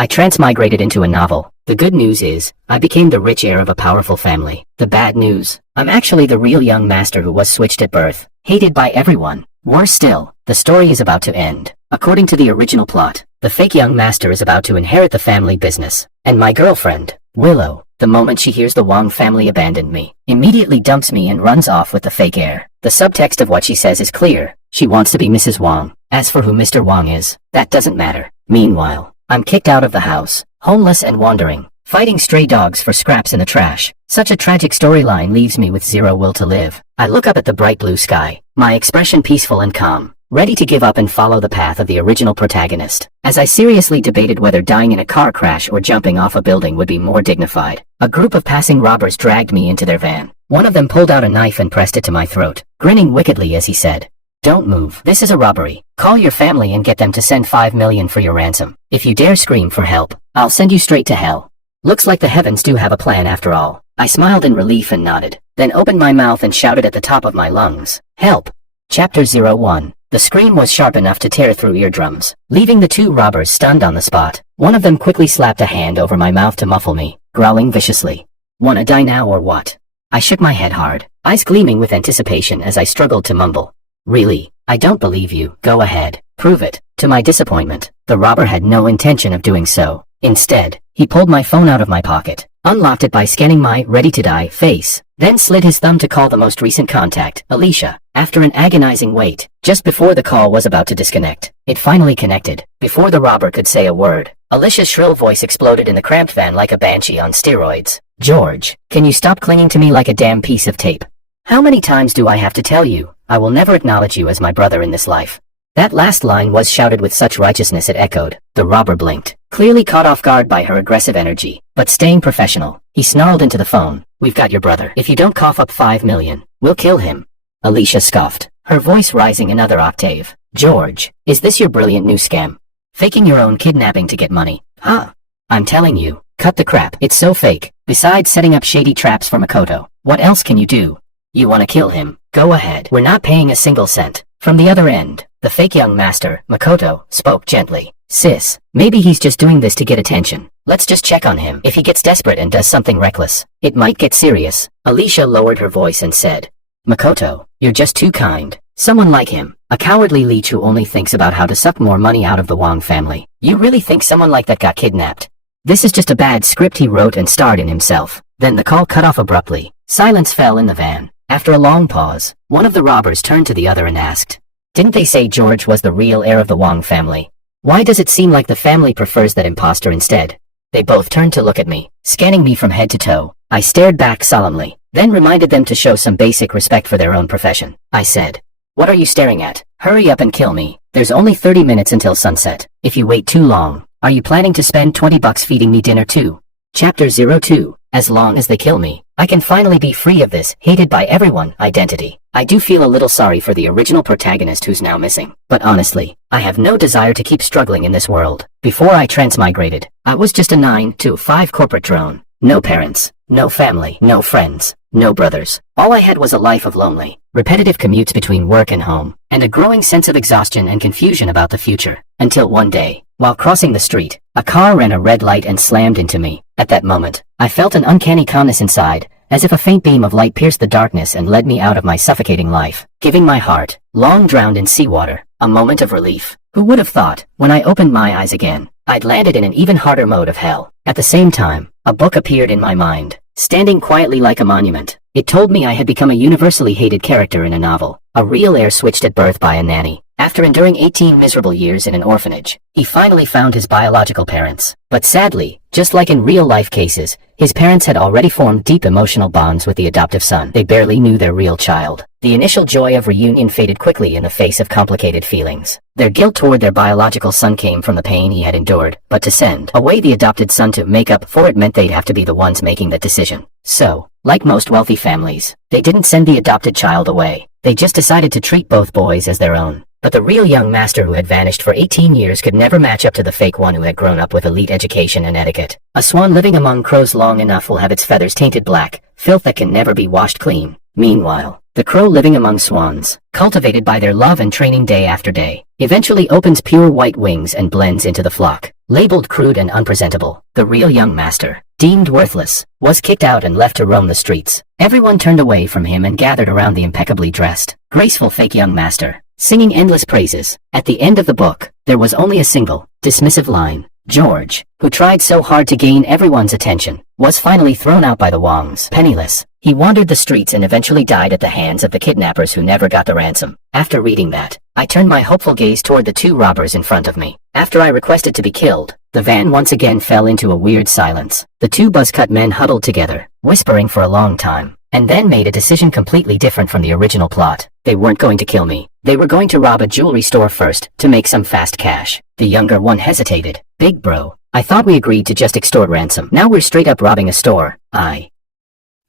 I transmigrated into a novel. The good news is, I became the rich heir of a powerful family. The bad news, I'm actually the real young master who was switched at birth, hated by everyone. Worse still, the story is about to end. According to the original plot, the fake young master is about to inherit the family business. And my girlfriend, Willow, the moment she hears the Wang family abandoned me, immediately dumps me and runs off with the fake heir. The subtext of what she says is clear. She wants to be Mrs. Wang. As for who Mr. Wang is, that doesn't matter. Meanwhile, I'm kicked out of the house, homeless and wandering, fighting stray dogs for scraps in the trash. Such a tragic storyline leaves me with zero will to live. I look up at the bright blue sky, my expression peaceful and calm, ready to give up and follow the path of the original protagonist. As I seriously debated whether dying in a car crash or jumping off a building would be more dignified, a group of passing robbers dragged me into their van. One of them pulled out a knife and pressed it to my throat, grinning wickedly as he said, "Don't move. This is a robbery. Call your family and get them to send 5 million for your ransom. If you dare scream for help, I'll send you straight to hell." Looks like the heavens do have a plan after all. I smiled in relief and nodded, then opened my mouth and shouted at the top of my lungs, "Help!" Chapter 01. The scream was sharp enough to tear through eardrums, leaving the two robbers stunned on the spot. One of them quickly slapped a hand over my mouth to muffle me, growling viciously, "Wanna die now or what?" I shook my head hard, eyes gleaming with anticipation as I struggled to mumble, "Really? I don't believe you. Go ahead. Prove it." To my disappointment, the robber had no intention of doing so. Instead, he pulled my phone out of my pocket, unlocked it by scanning my ready-to-die face, then slid his thumb to call the most recent contact, Alicia. After an agonizing wait, just before the call was about to disconnect, it finally connected. Before the robber could say a word, Alicia's shrill voice exploded in the cramped van like a banshee on steroids. "George, can you stop clinging to me like a damn piece of tape? How many times do I have to tell you, I will never acknowledge you as my brother in this life?" That last line was shouted with such righteousness it echoed. The robber blinked, clearly caught off guard by her aggressive energy, but staying professional, he snarled into the phone, "We've got your brother. If you don't cough up 5 million, we'll kill him." Alicia scoffed, her voice rising another octave. "George, is this your brilliant new scam? Faking your own kidnapping to get money, huh? I'm telling you, cut the crap. It's so fake. Besides setting up shady traps for Makoto, what else can you do? You want to kill him? Go ahead. We're not paying a single cent." From the other end, the fake young master, Makoto, spoke gently. "Sis, maybe he's just doing this to get attention. Let's just check on him. If he gets desperate and does something reckless, it might get serious." Alicia lowered her voice and said, "Makoto, you're just too kind. Someone like him, a cowardly leech who only thinks about how to suck more money out of the Wang family. You really think someone like that got kidnapped? This is just a bad script he wrote and starred in himself." Then the call cut off abruptly. Silence fell in the van. After a long pause, one of the robbers turned to the other and asked, "Didn't they say George was the real heir of the Wang family? Why does it seem like the family prefers that imposter instead?" They both turned to look at me, scanning me from head to toe. I stared back solemnly, then reminded them to show some basic respect for their own profession. I said, "What are you staring at? Hurry up and kill me. There's only 30 minutes until sunset. If you wait too long, are you planning to spend $20 feeding me dinner too?" Chapter 02. As long as they kill me, I can finally be free of this hated by everyone identity. I do feel a little sorry for the original protagonist who's now missing, but honestly, I have no desire to keep struggling in this world. Before I transmigrated, I was just a 9 to 5 corporate drone. No parents, no family, no friends, no brothers. All I had was a life of lonely, repetitive commutes between work and home, and a growing sense of exhaustion and confusion about the future. Until one day, while crossing the street, a car ran a red light and slammed into me. At that moment, I felt an uncanny calmness inside, as if a faint beam of light pierced the darkness and led me out of my suffocating life, giving my heart, long drowned in seawater, a moment of relief. Who would have thought, when I opened my eyes again, I'd landed in an even harder mode of hell. At the same time, a book appeared in my mind, standing quietly like a monument. It told me I had become a universally hated character in a novel, a real heir switched at birth by a nanny. After enduring 18 miserable years in an orphanage, he finally found his biological parents. But sadly, just like in real-life cases, his parents had already formed deep emotional bonds with the adoptive son. They barely knew their real child. The initial joy of reunion faded quickly in the face of complicated feelings. Their guilt toward their biological son came from the pain he had endured, but to send away the adopted son to make up for it meant they'd have to be the ones making that decision. So, like most wealthy families, they didn't send the adopted child away. They just decided to treat both boys as their own. But the real young master who had vanished for 18 years could never match up to the fake one who had grown up with elite education and etiquette. A swan living among crows long enough will have its feathers tainted black, filth that can never be washed clean. Meanwhile, the crow living among swans, cultivated by their love and training day after day, eventually opens pure white wings and blends into the flock. Labeled crude and unpresentable, the real young master, deemed worthless, was kicked out and left to roam the streets. Everyone turned away from him and gathered around the impeccably dressed, graceful fake young master, singing endless praises. At the end of the book, there was only a single, dismissive line. George, who tried so hard to gain everyone's attention, was finally thrown out by the Wongs. Penniless, he wandered the streets and eventually died at the hands of the kidnappers who never got the ransom. After reading that, I turned my hopeful gaze toward the two robbers in front of me. After I requested to be killed, the van once again fell into a weird silence. The two buzzcut men huddled together, whispering for a long time, and then made a decision completely different from the original plot. They weren't going to kill me. They were going to rob a jewelry store first, to make some fast cash. The younger one hesitated. Big bro, I thought we agreed to just extort ransom. Now we're straight up robbing a store. I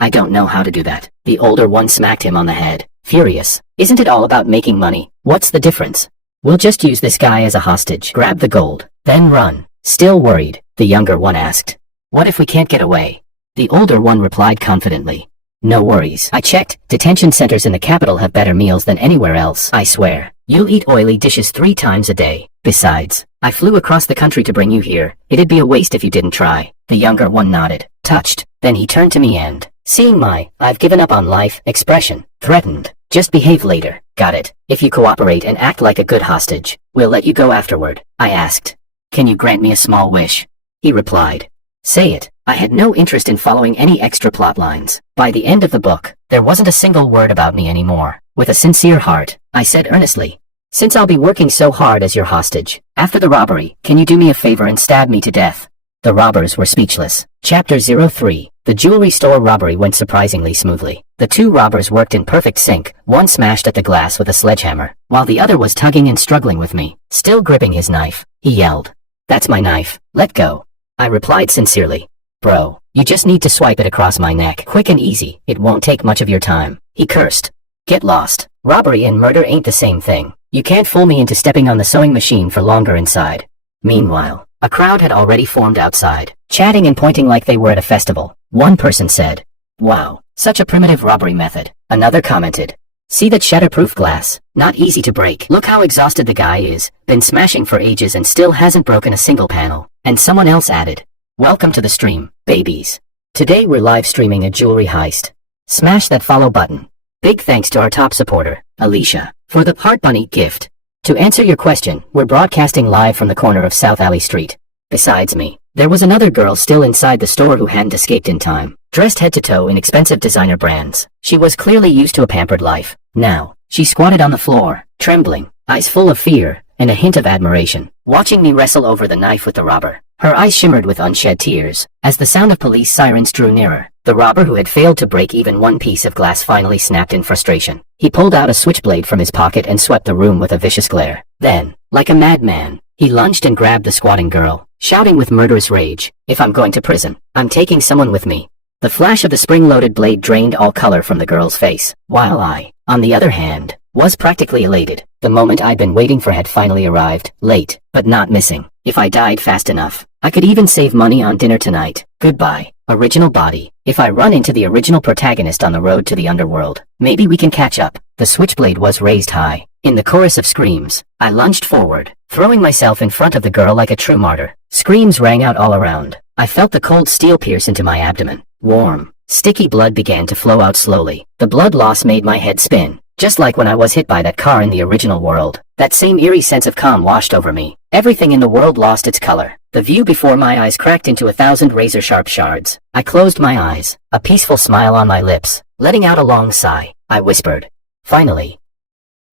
don't know how to do that. The older one smacked him on the head, furious. Isn't it all about making money? What's the difference? We'll just use this guy as a hostage, grab the gold, then run. Still worried, the younger one asked. What if we can't get away? The older one replied confidently. No worries. I checked. Detention centers in the capital have better meals than anywhere else. I swear. You'll eat oily dishes 3 times a day. Besides, I flew across the country to bring you here. It'd be a waste if you didn't try. The younger one nodded, touched. Then he turned to me and, seeing my "I've given up on life" expression, threatened. Just behave later. Got it? If you cooperate and act like a good hostage, we'll let you go afterward. I asked. Can you grant me a small wish? He replied. Say it. I had no interest in following any extra plot lines. By the end of the book, there wasn't a single word about me anymore. With a sincere heart, I said earnestly, since I'll be working so hard as your hostage, after the robbery, can you do me a favor and stab me to death? The robbers were speechless. Chapter 03. The jewelry store robbery went surprisingly smoothly. The two robbers worked in perfect sync. One smashed at the glass with a sledgehammer, while the other was tugging and struggling with me. Still gripping his knife, he yelled, "That's my knife. Let go." I replied sincerely, "Bro, you just need to swipe it across my neck. Quick and easy. It won't take much of your time." He cursed. Get lost. Robbery and murder ain't the same thing. You can't fool me into stepping on the sewing machine for longer inside. Meanwhile, a crowd had already formed outside, chatting and pointing like they were at a festival. One person said, "Wow, such a primitive robbery method." Another commented, "See that shatterproof glass? Not easy to break. Look how exhausted the guy is. Been smashing for ages and still hasn't broken a single panel." And someone else added, "Welcome to the stream, babies. Today we're live streaming a jewelry heist. Smash that follow button. Big thanks to our top supporter, Alicia, for the Heart Bunny gift. To answer your question, we're broadcasting live from the corner of South Alley Street. Besides me, there was another girl still inside the store who hadn't escaped in time, dressed head to toe in expensive designer brands. She was clearly used to a pampered life. Now, she squatted on the floor, trembling, eyes full of fear and a hint of admiration, watching me wrestle over the knife with the robber. Her eyes shimmered with unshed tears, as the sound of police sirens drew nearer. The robber who had failed to break even one piece of glass finally snapped in frustration. He pulled out a switchblade from his pocket and swept the room with a vicious glare. Then, like a madman, he lunged and grabbed the squatting girl, shouting with murderous rage, "If I'm going to prison, I'm taking someone with me." The flash of the spring-loaded blade drained all color from the girl's face, while I, on the other hand, was practically elated. The moment I'd been waiting for had finally arrived, late, but not missing. If I died fast enough, I could even save money on dinner tonight. Goodbye, original body. If I run into the original protagonist on the road to the underworld, maybe we can catch up. The switchblade was raised high. In the chorus of screams, I lunged forward, throwing myself in front of the girl like a true martyr. Screams rang out all around. I felt the cold steel pierce into my abdomen. Warm, sticky blood began to flow out slowly. The blood loss made my head spin, just like when I was hit by that car in the original world. That same eerie sense of calm washed over me. Everything in the world lost its color. The view before my eyes cracked into 1,000 razor-sharp shards. I closed my eyes, a peaceful smile on my lips, letting out a long sigh. I whispered, "Finally.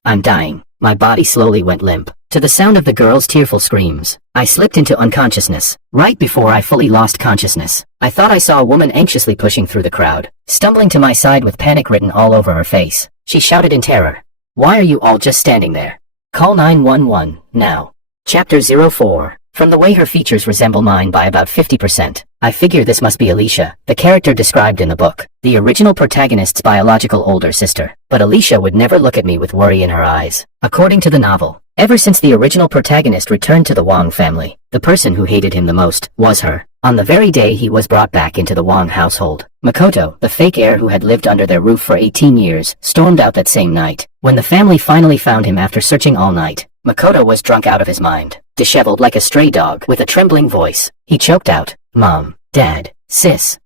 I'm dying." My body slowly went limp. To the sound of the girl's tearful screams, I slipped into unconsciousness. Right before I fully lost consciousness, I thought I saw a woman anxiously pushing through the crowd, stumbling to my side with panic written all over her face. She shouted in terror, "Why are you all just standing there? Call 911, now." Chapter 04. From the way her features resemble mine by about 50%, I figure this must be Alicia, the character described in the book, the original protagonist's biological older sister. But Alicia would never look at me with worry in her eyes. According to the novel, ever since the original protagonist returned to the Wong family, the person who hated him the most was her. On the very day he was brought back into the Wong household, Makoto, the fake heir who had lived under their roof for 18 years, stormed out that same night. When the family finally found him after searching all night, Makoto was drunk out of his mind, disheveled like a stray dog. With a trembling voice, he choked out, "Mom, Dad, Sis.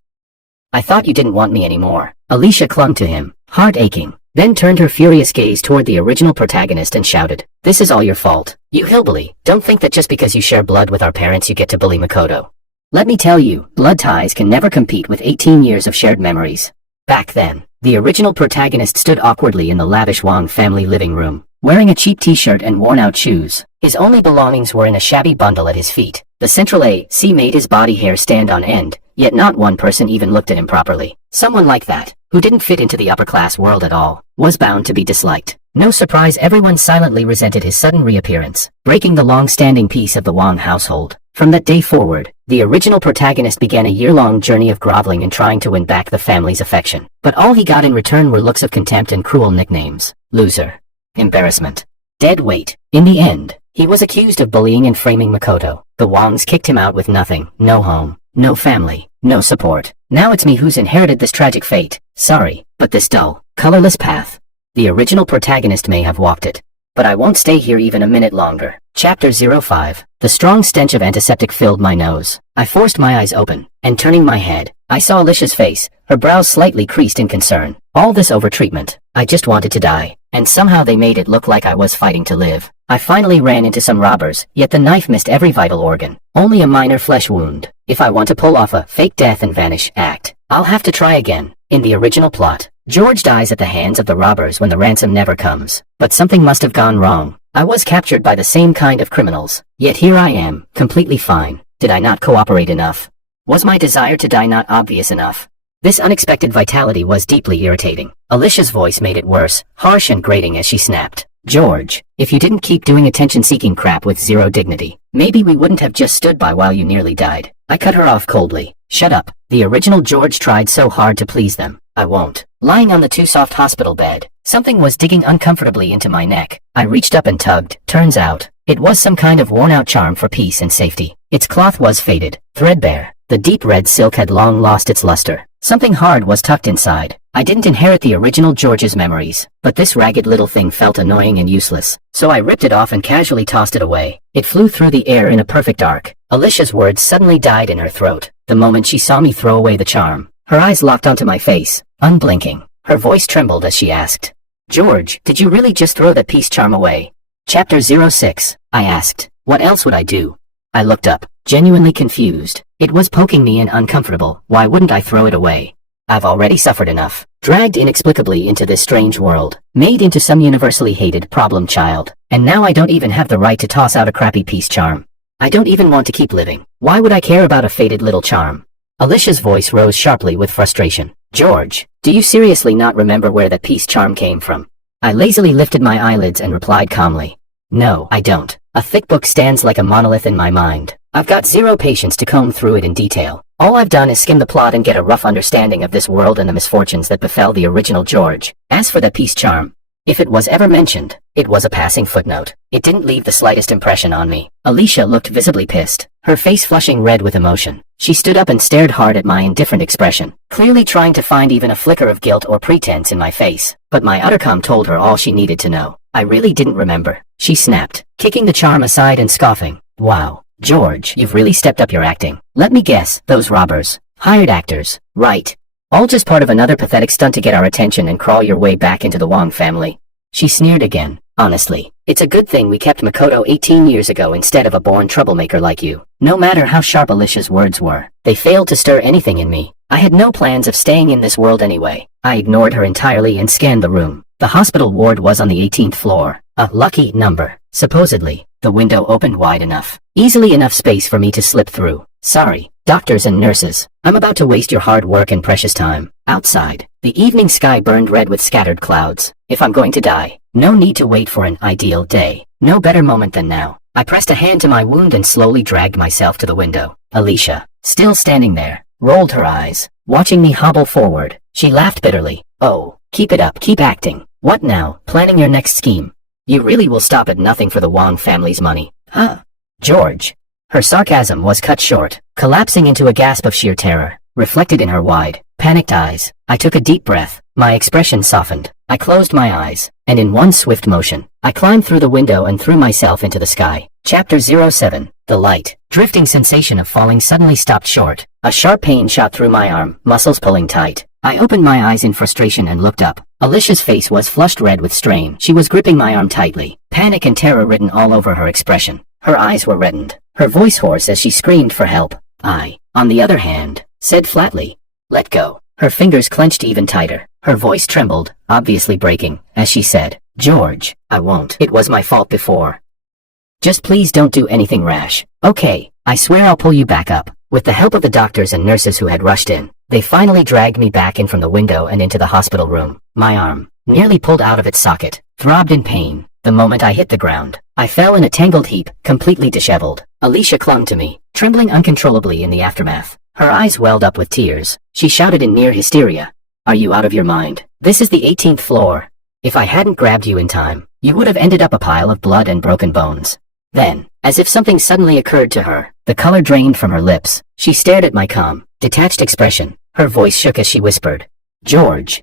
I thought you didn't want me anymore." Alicia clung to him, heart aching, then turned her furious gaze toward the original protagonist and shouted, "This is all your fault. You hillbilly, don't think that just because you share blood with our parents you get to bully Makoto. Let me tell you, blood ties can never compete with 18 years of shared memories." Back then, the original protagonist stood awkwardly in the lavish Wong family living room, wearing a cheap t-shirt and worn-out shoes. His only belongings were in a shabby bundle at his feet. The central AC made his body hair stand on end, yet not one person even looked at him properly. Someone like that, who didn't fit into the upper-class world at all, was bound to be disliked. No surprise everyone silently resented his sudden reappearance, breaking the long-standing peace of the Wong household. From that day forward, the original protagonist began a year-long journey of groveling and trying to win back the family's affection. But all he got in return were looks of contempt and cruel nicknames. Loser. Embarrassment. Dead weight. In the end, he was accused of bullying and framing Makoto. The Wongs kicked him out with nothing, no home, no family, no support. Now it's me who's inherited this tragic fate. Sorry, but this dull, colorless path. The original protagonist may have walked it, but I won't stay here even a minute longer. Chapter 05. The strong stench of antiseptic filled my nose. I forced my eyes open, and turning my head, I saw Alicia's face, her brows slightly creased in concern. All this over-treatment. I just wanted to die, and somehow they made it look like I was fighting to live. I finally ran into some robbers, yet the knife missed every vital organ. Only a minor flesh wound. If I want to pull off a fake death and vanish act, I'll have to try again. In the original plot, George dies at the hands of the robbers when the ransom never comes. But something must have gone wrong. I was captured by the same kind of criminals. Yet here I am, completely fine. Did I not cooperate enough? Was my desire to die not obvious enough? This unexpected vitality was deeply irritating. Alicia's voice made it worse, harsh and grating as she snapped, "George, if you didn't keep doing attention-seeking crap with zero dignity, maybe we wouldn't have just stood by while you nearly died." I cut her off coldly. "Shut up." The original George tried so hard to please them. "I won't." Lying on the too-soft hospital bed, something was digging uncomfortably into my neck. I reached up and tugged. Turns out, it was some kind of worn-out charm for peace and safety. Its cloth was faded, threadbare. The deep red silk had long lost its luster. Something hard was tucked inside. I didn't inherit the original George's memories, but this ragged little thing felt annoying and useless, so I ripped it off and casually tossed it away. It flew through the air in a perfect arc. Alicia's words suddenly died in her throat, the moment she saw me throw away the charm. Her eyes locked onto my face, unblinking. Her voice trembled as she asked, "George, did you really just throw that peace charm away?" Chapter 06. I asked, "What else would I do?" I looked up, genuinely confused. It was poking me and uncomfortable. Why wouldn't I throw it away? I've already suffered enough. Dragged inexplicably into this strange world, made into some universally hated problem child, and now I don't even have the right to toss out a crappy peace charm. I don't even want to keep living. Why would I care about a faded little charm? Alicia's voice rose sharply with frustration. "George, do you seriously not remember where that peace charm came from?" I lazily lifted my eyelids and replied calmly, "No, I don't." A thick book stands like a monolith in my mind. I've got zero patience to comb through it in detail. All I've done is skim the plot and get a rough understanding of this world and the misfortunes that befell the original George. As for that peace charm, if it was ever mentioned, it was a passing footnote. It didn't leave the slightest impression on me. Alicia looked visibly pissed, her face flushing red with emotion. She stood up and stared hard at my indifferent expression, clearly trying to find even a flicker of guilt or pretense in my face. But my uttercom told her all she needed to know. I really didn't remember. She snapped, kicking the charm aside and scoffing. "Wow, George, you've really stepped up your acting. Let me guess, those robbers. Hired actors, right? All just part of another pathetic stunt to get our attention and crawl your way back into the Wong family." She sneered again. "Honestly, it's a good thing we kept Makoto 18 years ago instead of a born troublemaker like you." No matter how sharp Alicia's words were, they failed to stir anything in me. I had no plans of staying in this world anyway. I ignored her entirely and scanned the room. The hospital ward was on the 18th floor. A lucky number, supposedly. The window opened wide enough. Easily enough space for me to slip through. "Sorry, doctors and nurses. I'm about to waste your hard work and precious time." Outside, the evening sky burned red with scattered clouds. If I'm going to die, no need to wait for an ideal day. No better moment than now. I pressed a hand to my wound and slowly dragged myself to the window. Alicia, still standing there, rolled her eyes, watching me hobble forward. She laughed bitterly. "Oh, keep it up, keep acting. What now, planning your next scheme? You really will stop at nothing for the Wong family's money, huh?" "George." Her sarcasm was cut short, collapsing into a gasp of sheer terror, reflected in her wide, panicked eyes. I took a deep breath, My expression softened. I closed my eyes, and in one swift motion, I climbed through the window and threw myself into the sky. Chapter 07. The light. Drifting sensation of falling suddenly stopped short. A sharp pain shot through my arm, muscles pulling tight. I opened my eyes in frustration and looked up. Alicia's face was flushed red with strain. She was gripping my arm tightly, panic and terror written all over her expression. Her eyes were reddened, her voice hoarse as she screamed for help. I, on the other hand, said flatly, "Let go." Her fingers clenched even tighter. Her voice trembled, obviously breaking, as she said, "George, I won't. It was my fault before. Just please don't do anything rash. Okay, I swear I'll pull you back up." With the help of the doctors and nurses who had rushed in, they finally dragged me back in from the window and into the hospital room. My arm, nearly pulled out of its socket, throbbed in pain. The moment I hit the ground, I fell in a tangled heap, completely disheveled. Alicia clung to me, trembling uncontrollably in the aftermath. Her eyes welled up with tears. She shouted in near hysteria, "Are you out of your mind? This is the 18th floor. If I hadn't grabbed you in time, you would have ended up a pile of blood and broken bones." Then, as if something suddenly occurred to her, the color drained from her lips. She stared at my calm, detached expression. Her voice shook as she whispered, "George,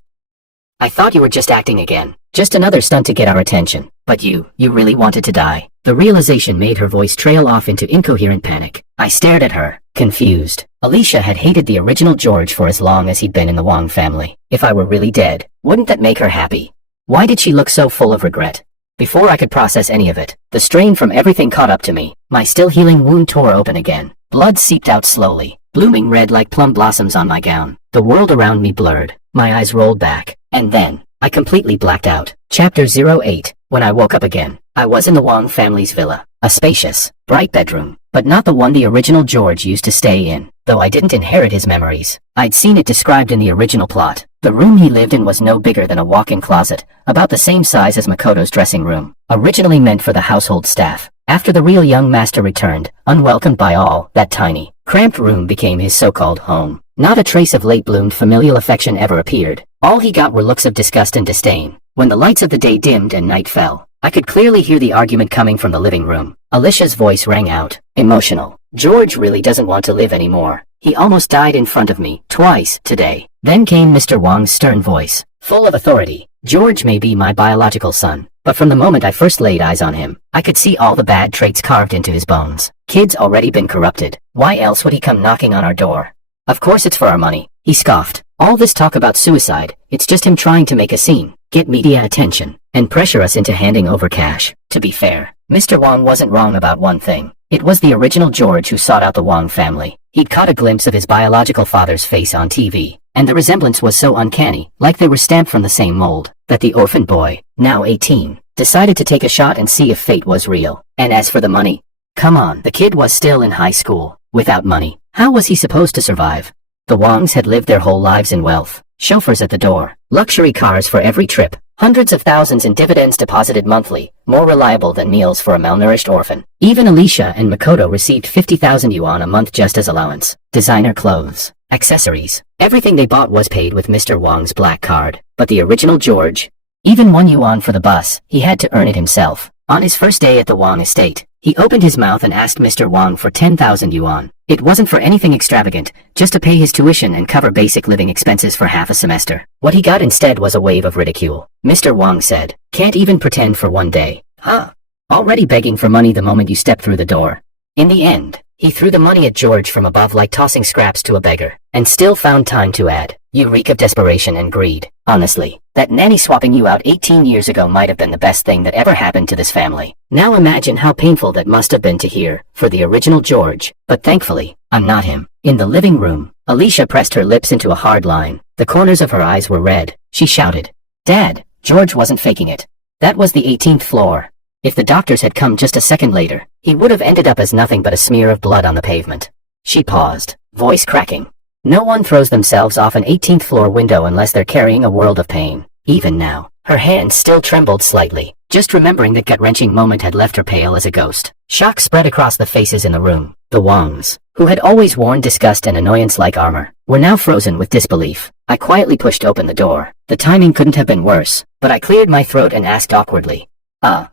I thought you were just acting again. Just another stunt to get our attention. But you really wanted to die." The realization made her voice trail off into incoherent panic. I stared at her, confused. Alicia had hated the original George for as long as he'd been in the Wong family. If I were really dead, wouldn't that make her happy? Why did she look so full of regret? Before I could process any of it, the strain from everything caught up to me. My still healing wound tore open again. Blood seeped out slowly, blooming red like plum blossoms on my gown. The world around me blurred. My eyes rolled back. And then, I completely blacked out. Chapter 08. When I woke up again, I was in the Wong family's villa. A spacious, bright bedroom, but not the one the original George used to stay in. Though I didn't inherit his memories, I'd seen it described in the original plot. The room he lived in was no bigger than a walk-in closet, about the same size as Makoto's dressing room, originally meant for the household staff. After the real young master returned, unwelcomed by all, that tiny, cramped room became his so-called home. Not a trace of late-bloomed familial affection ever appeared. All he got were looks of disgust and disdain. When the lights of the day dimmed and night fell, I could clearly hear the argument coming from the living room. Alicia's voice rang out, emotional. "George really doesn't want to live anymore. He almost died in front of me, twice, today." Then came Mr. Wong's stern voice, full of authority. "George may be my biological son, but from the moment I first laid eyes on him, I could see all the bad traits carved into his bones. Kid's already been corrupted. Why else would he come knocking on our door? Of course it's for our money," he scoffed. "All this talk about suicide, it's just him trying to make a scene, get media attention, and pressure us into handing over cash." To be fair, Mr. Wong wasn't wrong about one thing. It was the original George who sought out the Wong family. He'd caught a glimpse of his biological father's face on TV, and the resemblance was so uncanny, like they were stamped from the same mold, that the orphan boy, now 18, decided to take a shot and see if fate was real. And as for the money, come on, the kid was still in high school. Without money, how was he supposed to survive? The Wongs had lived their whole lives in wealth. Chauffeurs at the door, luxury cars for every trip, hundreds of thousands in dividends deposited monthly, more reliable than meals for a malnourished orphan. Even Alicia and Makoto received 50,000 yuan a month just as allowance. Designer clothes, accessories, everything they bought was paid with Mr. Wong's black card. But the original George, even 1 yuan for the bus, he had to earn it himself. On his first day at the Wong estate, he opened his mouth and asked Mr. Wong for 10,000 yuan. It wasn't for anything extravagant, just to pay his tuition and cover basic living expenses for half a semester. What he got instead was a wave of ridicule. Mr. Wong said, "Can't even pretend for one day, huh? Already begging for money the moment you step through the door." In the end, he threw the money at George from above like tossing scraps to a beggar, and still found time to add, "You reek of desperation and greed. Honestly, that nanny swapping you out 18 years ago might have been the best thing that ever happened to this family." Now imagine how painful that must have been to hear, for the original George. But thankfully, I'm not him. In the living room, Alicia pressed her lips into a hard line. The corners of her eyes were red. She shouted, "Dad, George wasn't faking it. That was the 18th floor. If the doctors had come just a second later, he would have ended up as nothing but a smear of blood on the pavement." She paused, voice cracking. No one throws themselves off an 18th floor window unless they're carrying a world of pain. Even now, her hands still trembled slightly. Just remembering that gut-wrenching moment had left her pale as a ghost. Shock spread across the faces in the room. The Wongs, who had always worn disgust and annoyance like armor, were now frozen with disbelief. I quietly pushed open the door. The timing couldn't have been worse, but I cleared my throat and asked awkwardly,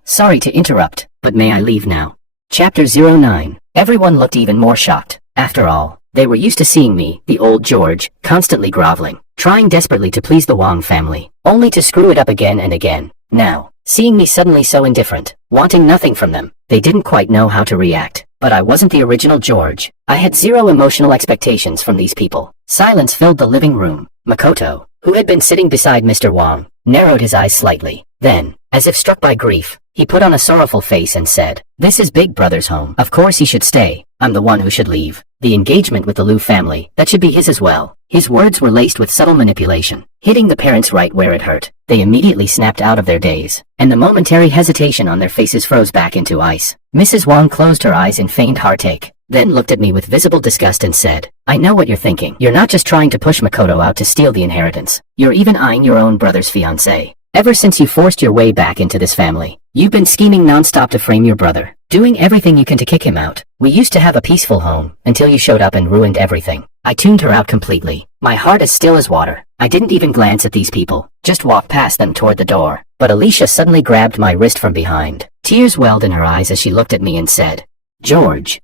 sorry to interrupt, but may I leave now?" Chapter 09. Everyone looked even more shocked. After all, they were used to seeing me, the old George, constantly groveling. trying desperately to please the Wang family, only to screw it up again and again. Now, seeing me suddenly so indifferent, wanting nothing from them, they didn't quite know how to react. But I wasn't the original George. I had zero emotional expectations from these people. Silence filled the living room. Makoto, who had been sitting beside Mr. Wang, narrowed his eyes slightly. Then, as if struck by grief, he put on a sorrowful face and said, "This is Big Brother's home. Of course he should stay. I'm the one who should leave. The engagement with the Liu family, that should be his as well." His words were laced with subtle manipulation, hitting the parents right where it hurt. They immediately snapped out of their daze, and the momentary hesitation on their faces froze back into ice. Mrs. Wang closed her eyes in feigned heartache, then looked at me with visible disgust and said, "I know what you're thinking. You're not just trying to push Makoto out to steal the inheritance. You're even eyeing your own brother's fiancée. Ever since you forced your way back into this family, you've been scheming non-stop to frame your brother, doing everything you can to kick him out. We used to have a peaceful home, until you showed up and ruined everything." I tuned her out completely, my heart as still as water. I didn't even glance at these people, just walked past them toward the door. But Alicia suddenly grabbed my wrist from behind. Tears welled in her eyes as she looked at me and said, "George,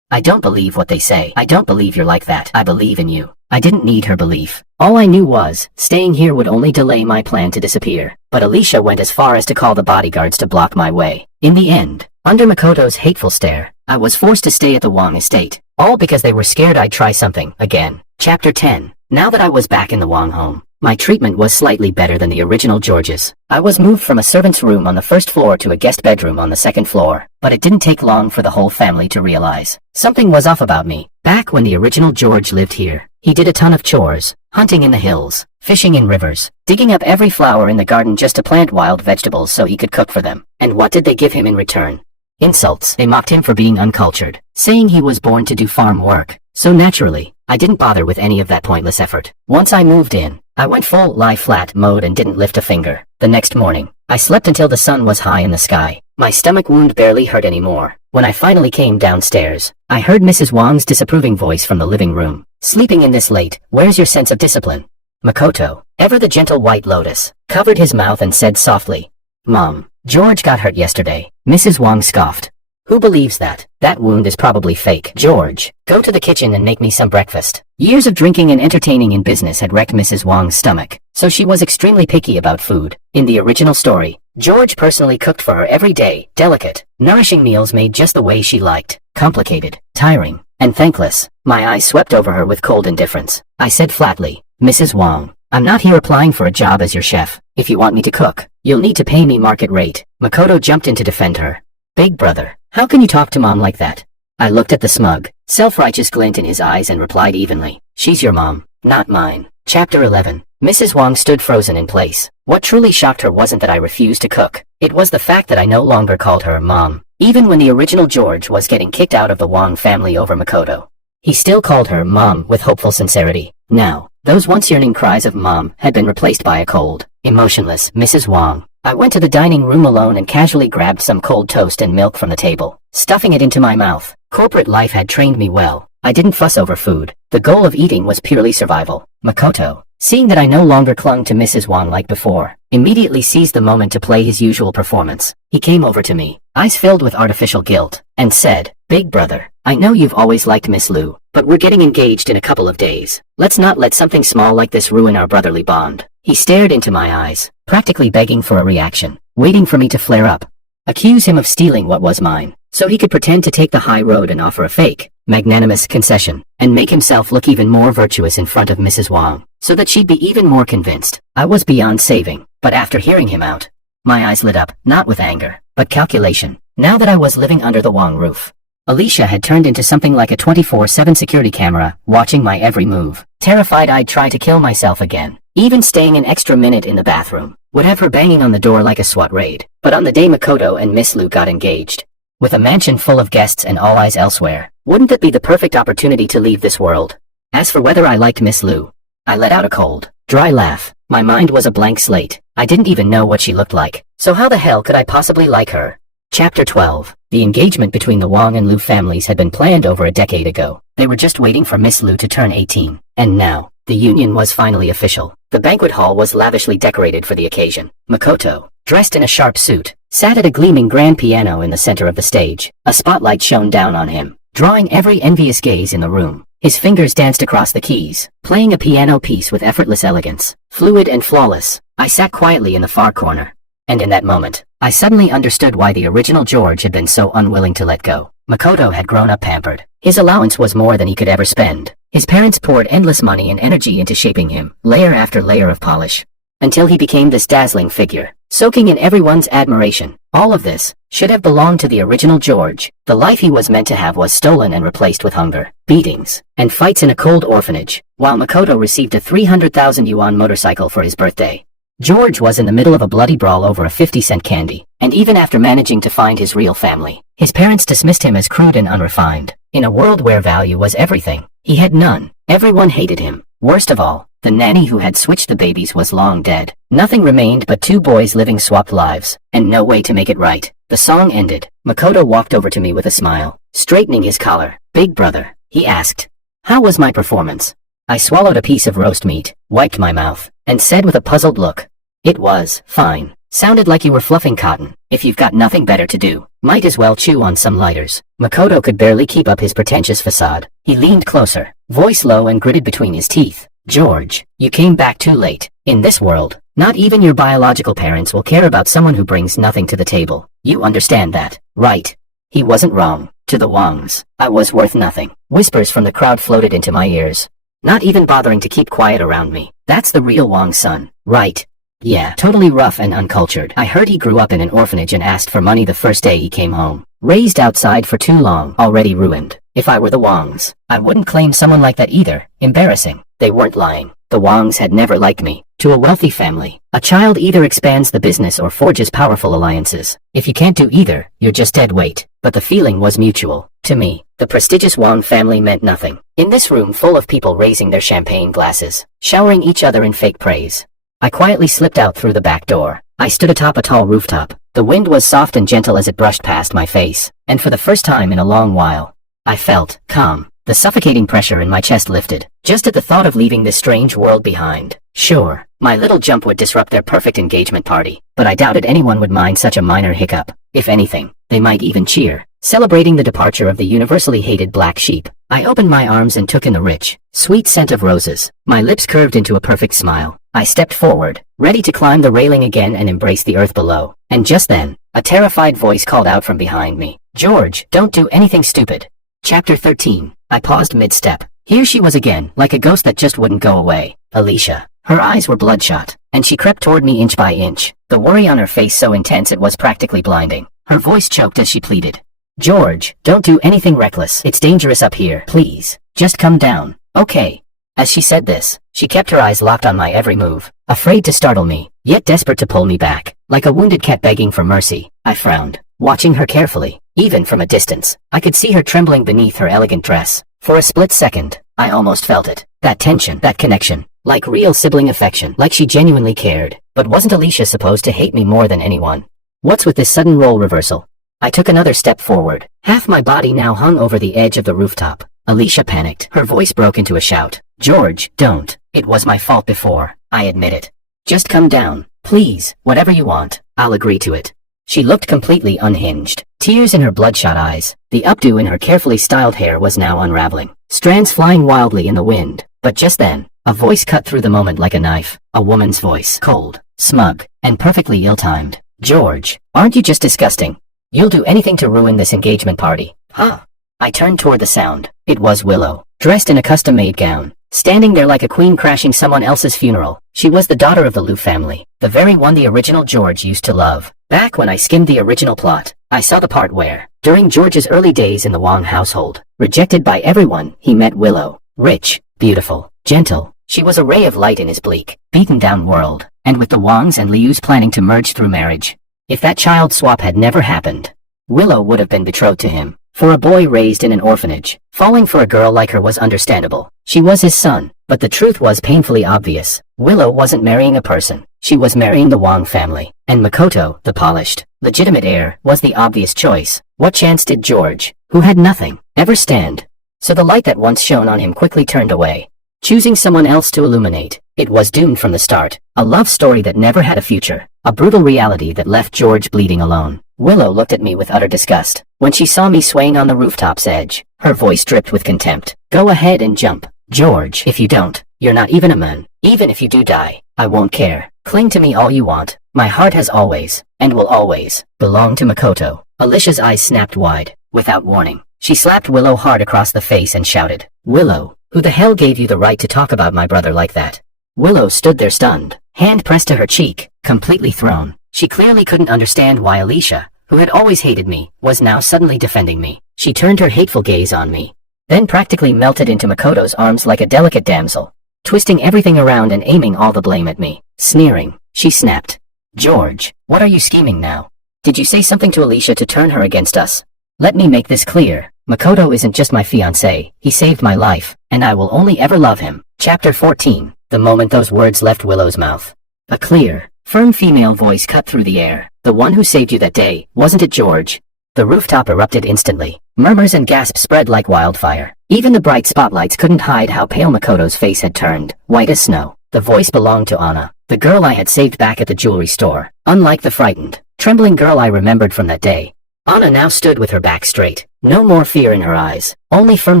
I don't believe what they say. I don't believe you're like that. I believe in you." I didn't need her belief. All I knew was, staying here would only delay my plan to disappear. But Alicia went as far as to call the bodyguards to block my way. In the end, under Makoto's hateful stare, I was forced to stay at the Wang estate. All because they were scared I'd try something again. Chapter 10. Now that I was back in the Wang home, my treatment was slightly better than the original George's. I was moved from a servant's room on the first floor to a guest bedroom on the second floor, but it didn't take long for the whole family to realize something was off about me. Back when the original George lived here, he did a ton of chores, hunting in the hills, fishing in rivers, digging up every flower in the garden just to plant wild vegetables so he could cook for them. And what did they give him in return? Insults. They mocked him for being uncultured, saying he was born to do farm work. So naturally, I didn't bother with any of that pointless effort. Once I moved in, I went full lie-flat mode and didn't lift a finger. The next morning, I slept until the sun was high in the sky. My stomach wound barely hurt anymore. When I finally came downstairs, I heard Mrs. Wang's disapproving voice from the living room. "Sleeping in this late, where's your sense of discipline?" Makoto, ever the gentle white lotus, covered his mouth and said softly, "Mom, George got hurt yesterday." Mrs. Wang scoffed. "Who believes that? That wound is probably fake." "George, go to the kitchen and make me some breakfast." Years of drinking and entertaining in business had wrecked Mrs. Wang's stomach, so she was extremely picky about food. In the original story, George personally cooked for her every day, delicate, nourishing meals made just the way she liked. Complicated, tiring, and thankless. My eyes swept over her with cold indifference. I said flatly, "Mrs. Wang, I'm not here applying for a job as your chef. If you want me to cook, you'll need to pay me market rate." Makoto jumped in to defend her. "Big brother, how can you talk to Mom like that?" I looked at the smug, self-righteous glint in his eyes and replied evenly, "She's your mom, not mine." Chapter 11. Mrs. Wang stood frozen in place. What truly shocked her wasn't that I refused to cook. It was the fact that I no longer called her Mom. Even when the original George was getting kicked out of the Wang family over Makoto, he still called her Mom with hopeful sincerity. Now, those once yearning cries of Mom had been replaced by a cold, emotionless Mrs. Wang. I went to the dining room alone and casually grabbed some cold toast and milk from the table, stuffing it into my mouth. Corporate life had trained me well. I didn't fuss over food. The goal of eating was purely survival. Makoto, seeing that I no longer clung to Mrs. Wang like before, immediately seized the moment to play his usual performance. He came over to me, eyes filled with artificial guilt, and said, "Big brother, I know you've always liked Miss Liu, but we're getting engaged in a couple of days. Let's not let something small like this ruin our brotherly bond." He stared into my eyes, practically begging for a reaction, waiting for me to flare up, accuse him of stealing what was mine, so he could pretend to take the high road and offer a fake, magnanimous concession, and make himself look even more virtuous in front of Mrs. Wang, so that she'd be even more convinced. I was beyond saving, but after hearing him out, my eyes lit up, not with anger, but calculation. Now that I was living under the Wang roof, Alicia had turned into something like a 24/7 security camera, watching my every move. Terrified I'd try to kill myself again. Even staying an extra minute in the bathroom would have her banging on the door like a SWAT raid. But on the day Makoto and Miss Liu got engaged, with a mansion full of guests and all eyes elsewhere, wouldn't that be the perfect opportunity to leave this world? As for whether I liked Miss Liu, I let out a cold, dry laugh. My mind was a blank slate. I didn't even know what she looked like, so how the hell could I possibly like her? Chapter 12. The engagement between the Wang and Liu families had been planned over a decade ago. They were just waiting for Miss Liu to turn 18. And now, the union was finally official. The banquet hall was lavishly decorated for the occasion. Makoto, dressed in a sharp suit, sat at a gleaming grand piano in the center of the stage. A spotlight shone down on him, drawing every envious gaze in the room. His fingers danced across the keys, playing a piano piece with effortless elegance, fluid and flawless. I sat quietly in the far corner. And in that moment, I suddenly understood why the original George had been so unwilling to let go. Makoto had grown up pampered. His allowance was more than he could ever spend. His parents poured endless money and energy into shaping him, layer after layer of polish, until he became this dazzling figure, soaking in everyone's admiration. All of this should have belonged to the original George. The life he was meant to have was stolen and replaced with hunger, beatings, and fights in a cold orphanage, while Makoto received a 300,000 yuan motorcycle for his birthday. George was in the middle of a bloody brawl over a 50-cent candy, and even after managing to find his real family, his parents dismissed him as crude and unrefined. In a world where value was everything, he had none. Everyone hated him. Worst of all, the nanny who had switched the babies was long dead. Nothing remained but two boys living swapped lives, and no way to make it right. The song ended. Makoto walked over to me with a smile, straightening his collar. "Big brother," he asked, "how was my performance?" I swallowed a piece of roast meat, wiped my mouth, and said with a puzzled look, "It was fine. Sounded like you were fluffing cotton. If you've got nothing better to do, might as well chew on some lighters." Makoto could barely keep up his pretentious facade. He leaned closer, voice low and gritted between his teeth. "George, you came back too late. In this world, not even your biological parents will care about someone who brings nothing to the table. You understand that, right?" He wasn't wrong. To the Wangs, I was worth nothing. Whispers from the crowd floated into my ears, not even bothering to keep quiet around me. "That's the real Wang son, right?" "Yeah, totally rough and uncultured. I heard he grew up in an orphanage and asked for money the first day he came home. Raised outside for too long, already ruined. If I were the Wangs, I wouldn't claim someone like that either. Embarrassing." They weren't lying. The Wangs had never liked me. To a wealthy family, a child either expands the business or forges powerful alliances. If you can't do either, you're just dead weight. But the feeling was mutual. To me, the prestigious Wang family meant nothing. In this room full of people raising their champagne glasses, showering each other in fake praise, I quietly slipped out through the back door. I stood atop a tall rooftop. The wind was soft and gentle as it brushed past my face, and for the first time in a long while, I felt calm. The suffocating pressure in my chest lifted, just at the thought of leaving this strange world behind. Sure, my little jump would disrupt their perfect engagement party, but I doubted anyone would mind such a minor hiccup. If anything, they might even cheer, celebrating the departure of the universally hated black sheep. I opened my arms and took in the rich, sweet scent of roses. My lips curved into a perfect smile. I stepped forward, ready to climb the railing again and embrace the earth below. And just then, a terrified voice called out from behind me, "George, don't do anything stupid." Chapter 13. I paused mid-step. Here she was again, like a ghost that just wouldn't go away. Alicia. Her eyes were bloodshot, and she crept toward me inch by inch, the worry on her face so intense it was practically blinding. Her voice choked as she pleaded, "George, don't do anything reckless. It's dangerous up here. Please, just come down, okay?" As she said this, she kept her eyes locked on my every move, afraid to startle me, yet desperate to pull me back. Like a wounded cat begging for mercy, I frowned, watching her carefully. Even from a distance, I could see her trembling beneath her elegant dress. For a split second, I almost felt it. That tension, that connection, like real sibling affection, like she genuinely cared. But wasn't Alicia supposed to hate me more than anyone? What's with this sudden role reversal? I took another step forward. Half my body now hung over the edge of the rooftop. Alicia panicked. Her voice broke into a shout. "George, don't. It was my fault before. I admit it. Just come down, please. Whatever you want, I'll agree to it." She looked completely unhinged. Tears in her bloodshot eyes. The updo in her carefully styled hair was now unraveling, strands flying wildly in the wind. But just then, a voice cut through the moment like a knife. A woman's voice. Cold, smug, and perfectly ill-timed. "George, aren't you just disgusting? You'll do anything to ruin this engagement party, huh?" I turned toward the sound. It was Willow, dressed in a custom-made gown, standing there like a queen crashing someone else's funeral. She was the daughter of the Liu family, the very one the original George used to love. Back when I skimmed the original plot, I saw the part where, during George's early days in the Wang household, rejected by everyone, he met Willow. Rich, beautiful, gentle, she was a ray of light in his bleak, beaten-down world. And with the Wangs and Lius planning to merge through marriage, if that child swap had never happened, Willow would have been betrothed to him. For a boy raised in an orphanage, falling for a girl like her was understandable. She was his son, but the truth was painfully obvious. Willow wasn't marrying a person. She was marrying the Wang family. And Makoto, the polished, legitimate heir, was the obvious choice. What chance did George, who had nothing, ever stand? So the light that once shone on him quickly turned away, choosing someone else to illuminate. It was doomed from the start. A love story that never had a future. A brutal reality that left George bleeding alone. Willow looked at me with utter disgust. When she saw me swaying on the rooftop's edge, her voice dripped with contempt. Go ahead and jump, George. If you don't, you're not even a man. Even if you do die, I won't care. Cling to me all you want. My heart has always, and will always, belong to Makoto. Alicia's eyes snapped wide. Without warning, she slapped Willow hard across the face and shouted, Willow, who the hell gave you the right to talk about my brother like that? Willow stood there stunned, hand pressed to her cheek, completely thrown. She clearly couldn't understand why Alicia, who had always hated me, was now suddenly defending me. She turned her hateful gaze on me, then practically melted into Makoto's arms like a delicate damsel, twisting everything around and aiming all the blame at me. Sneering, she snapped, George, what are you scheming now? Did you say something to Alicia to turn her against us? Let me make this clear. Makoto isn't just my fiancé, he saved my life, and I will only ever love him. Chapter 14. The moment those words left Willow's mouth, a clear, firm female voice cut through the air. The one who saved you that day, wasn't it George? The rooftop erupted instantly. Murmurs and gasps spread like wildfire. Even the bright spotlights couldn't hide how pale Makoto's face had turned, white as snow. The voice belonged to Anna, the girl I had saved back at the jewelry store. Unlike the frightened, trembling girl I remembered from that day, Anna now stood with her back straight. No more fear in her eyes, only firm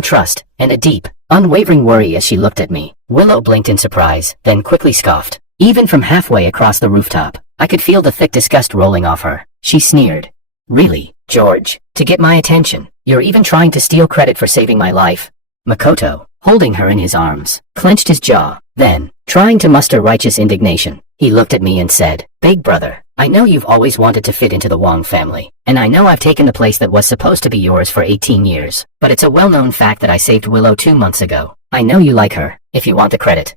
trust, and a deep, unwavering worry as she looked at me. Willow blinked in surprise, then quickly scoffed. Even from halfway across the rooftop, I could feel the thick disgust rolling off her. She sneered. Really, George, to get my attention, you're even trying to steal credit for saving my life? Makoto, holding her in his arms, clenched his jaw. Then, trying to muster righteous indignation, he looked at me and said, Big brother, I know you've always wanted to fit into the Wong family, and I know I've taken the place that was supposed to be yours for 18 years, but it's a well-known fact that I saved Willow 2 months ago. I know you like her, if you want the credit.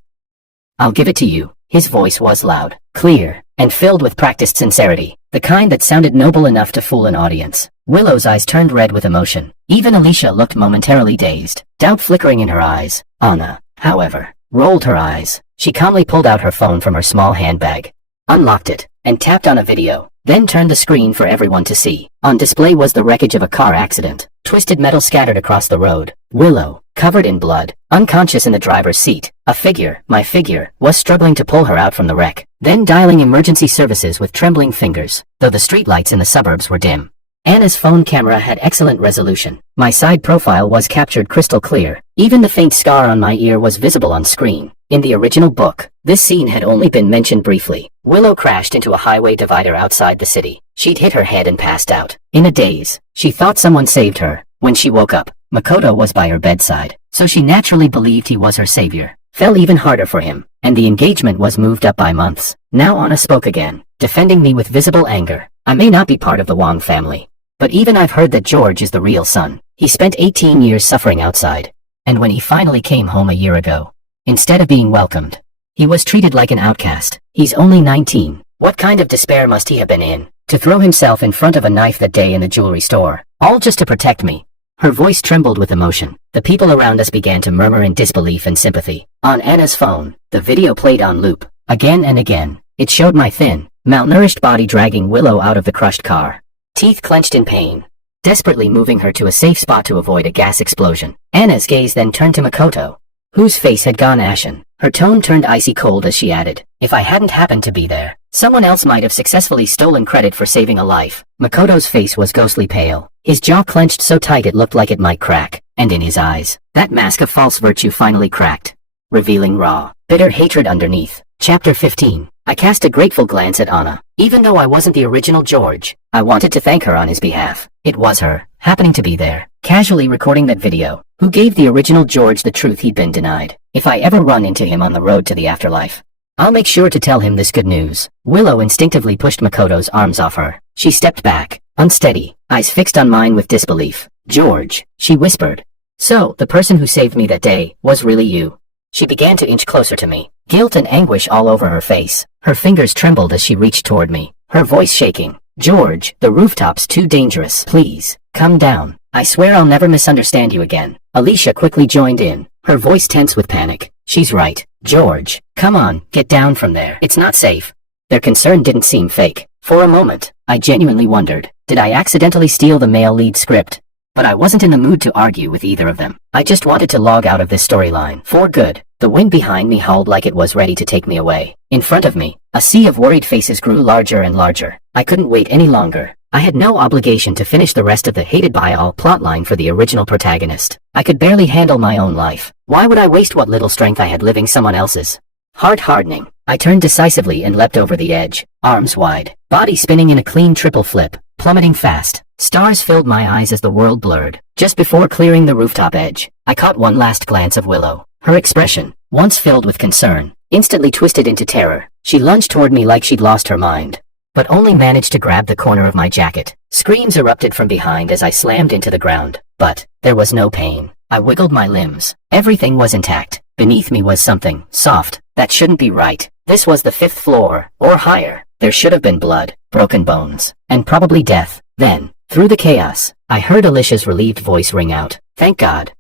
I'll give it to you. His voice was loud, clear, and filled with practiced sincerity, the kind that sounded noble enough to fool an audience. Willow's eyes turned red with emotion. Even Alicia looked momentarily dazed, doubt flickering in her eyes. Anna, however, rolled her eyes. She calmly pulled out her phone from her small handbag, unlocked it, and tapped on a video, then turned the screen for everyone to see. On display was the wreckage of a car accident, twisted metal scattered across the road. Willow, covered in blood, unconscious in the driver's seat. A figure, my figure, was struggling to pull her out from the wreck, then dialing emergency services with trembling fingers, though the streetlights in the suburbs were dim. Anna's phone camera had excellent resolution. My side profile was captured crystal clear. Even the faint scar on my ear was visible on screen. In the original book, this scene had only been mentioned briefly. Willow crashed into a highway divider outside the city. She'd hit her head and passed out. In a daze, she thought someone saved her. When she woke up, Makoto was by her bedside, so she naturally believed he was her savior. Fell even harder for him, and the engagement was moved up by months. Now Anna spoke again, defending me with visible anger. I may not be part of the Wong family, but even I've heard that George is the real son. He spent 18 years suffering outside, and when he finally came home a year ago, instead of being welcomed, he was treated like an outcast. He's only 19. What kind of despair must he have been in, to throw himself in front of a knife that day in the jewelry store, all just to protect me? Her voice trembled with emotion. The people around us began to murmur in disbelief and sympathy. On Anna's phone, the video played on loop, again and again. It showed my thin, malnourished body dragging Willow out of the crushed car, teeth clenched in pain, desperately moving her to a safe spot to avoid a gas explosion. Anna's gaze then turned to Makoto, whose face had gone ashen. Her tone turned icy cold as she added, if I hadn't happened to be there, someone else might have successfully stolen credit for saving a life. Makoto's face was ghostly pale, his jaw clenched so tight it looked like it might crack, and in his eyes, that mask of false virtue finally cracked, revealing raw, bitter hatred underneath. Chapter 15. I cast a grateful glance at Anna. Even though I wasn't the original George, I wanted to thank her on his behalf. It was her, happening to be there, casually recording that video, who gave the original George the truth he'd been denied. If I ever run into him on the road to the afterlife, I'll make sure to tell him this good news. Willow instinctively pushed Makoto's arms off her. She stepped back, unsteady, eyes fixed on mine with disbelief. George, she whispered. So, the person who saved me that day, was really you. She began to inch closer to me, guilt and anguish all over her face. Her fingers trembled as she reached toward me, her voice shaking. George, the rooftop's too dangerous. Please, come down. I swear I'll never misunderstand you again. Alicia quickly joined in, her voice tense with panic. She's right. George, come on, get down from there. It's not safe. Their concern didn't seem fake. For a moment, I genuinely wondered, did I accidentally steal the male lead script? But I wasn't in the mood to argue with either of them. I just wanted to log out of this storyline for good. The wind behind me howled like it was ready to take me away. In front of me, a sea of worried faces grew larger and larger. I couldn't wait any longer. I had no obligation to finish the rest of the hated-by-all plotline for the original protagonist. I could barely handle my own life. Why would I waste what little strength I had living someone else's? Heart hardening. I turned decisively and leapt over the edge, arms wide, body spinning in a clean triple flip, plummeting fast. Stars filled my eyes as the world blurred. Just before clearing the rooftop edge, I caught one last glance of Willow. Her expression, once filled with concern, instantly twisted into terror. She lunged toward me like she'd lost her mind, but only managed to grab the corner of my jacket. Screams erupted from behind as I slammed into the ground, but there was no pain. I wiggled my limbs. Everything was intact. Beneath me was something soft that shouldn't be right. This was the 5th floor, or higher. There should have been blood, broken bones, and probably death. Then, through the chaos, I heard Alicia's relieved voice ring out. Thank God.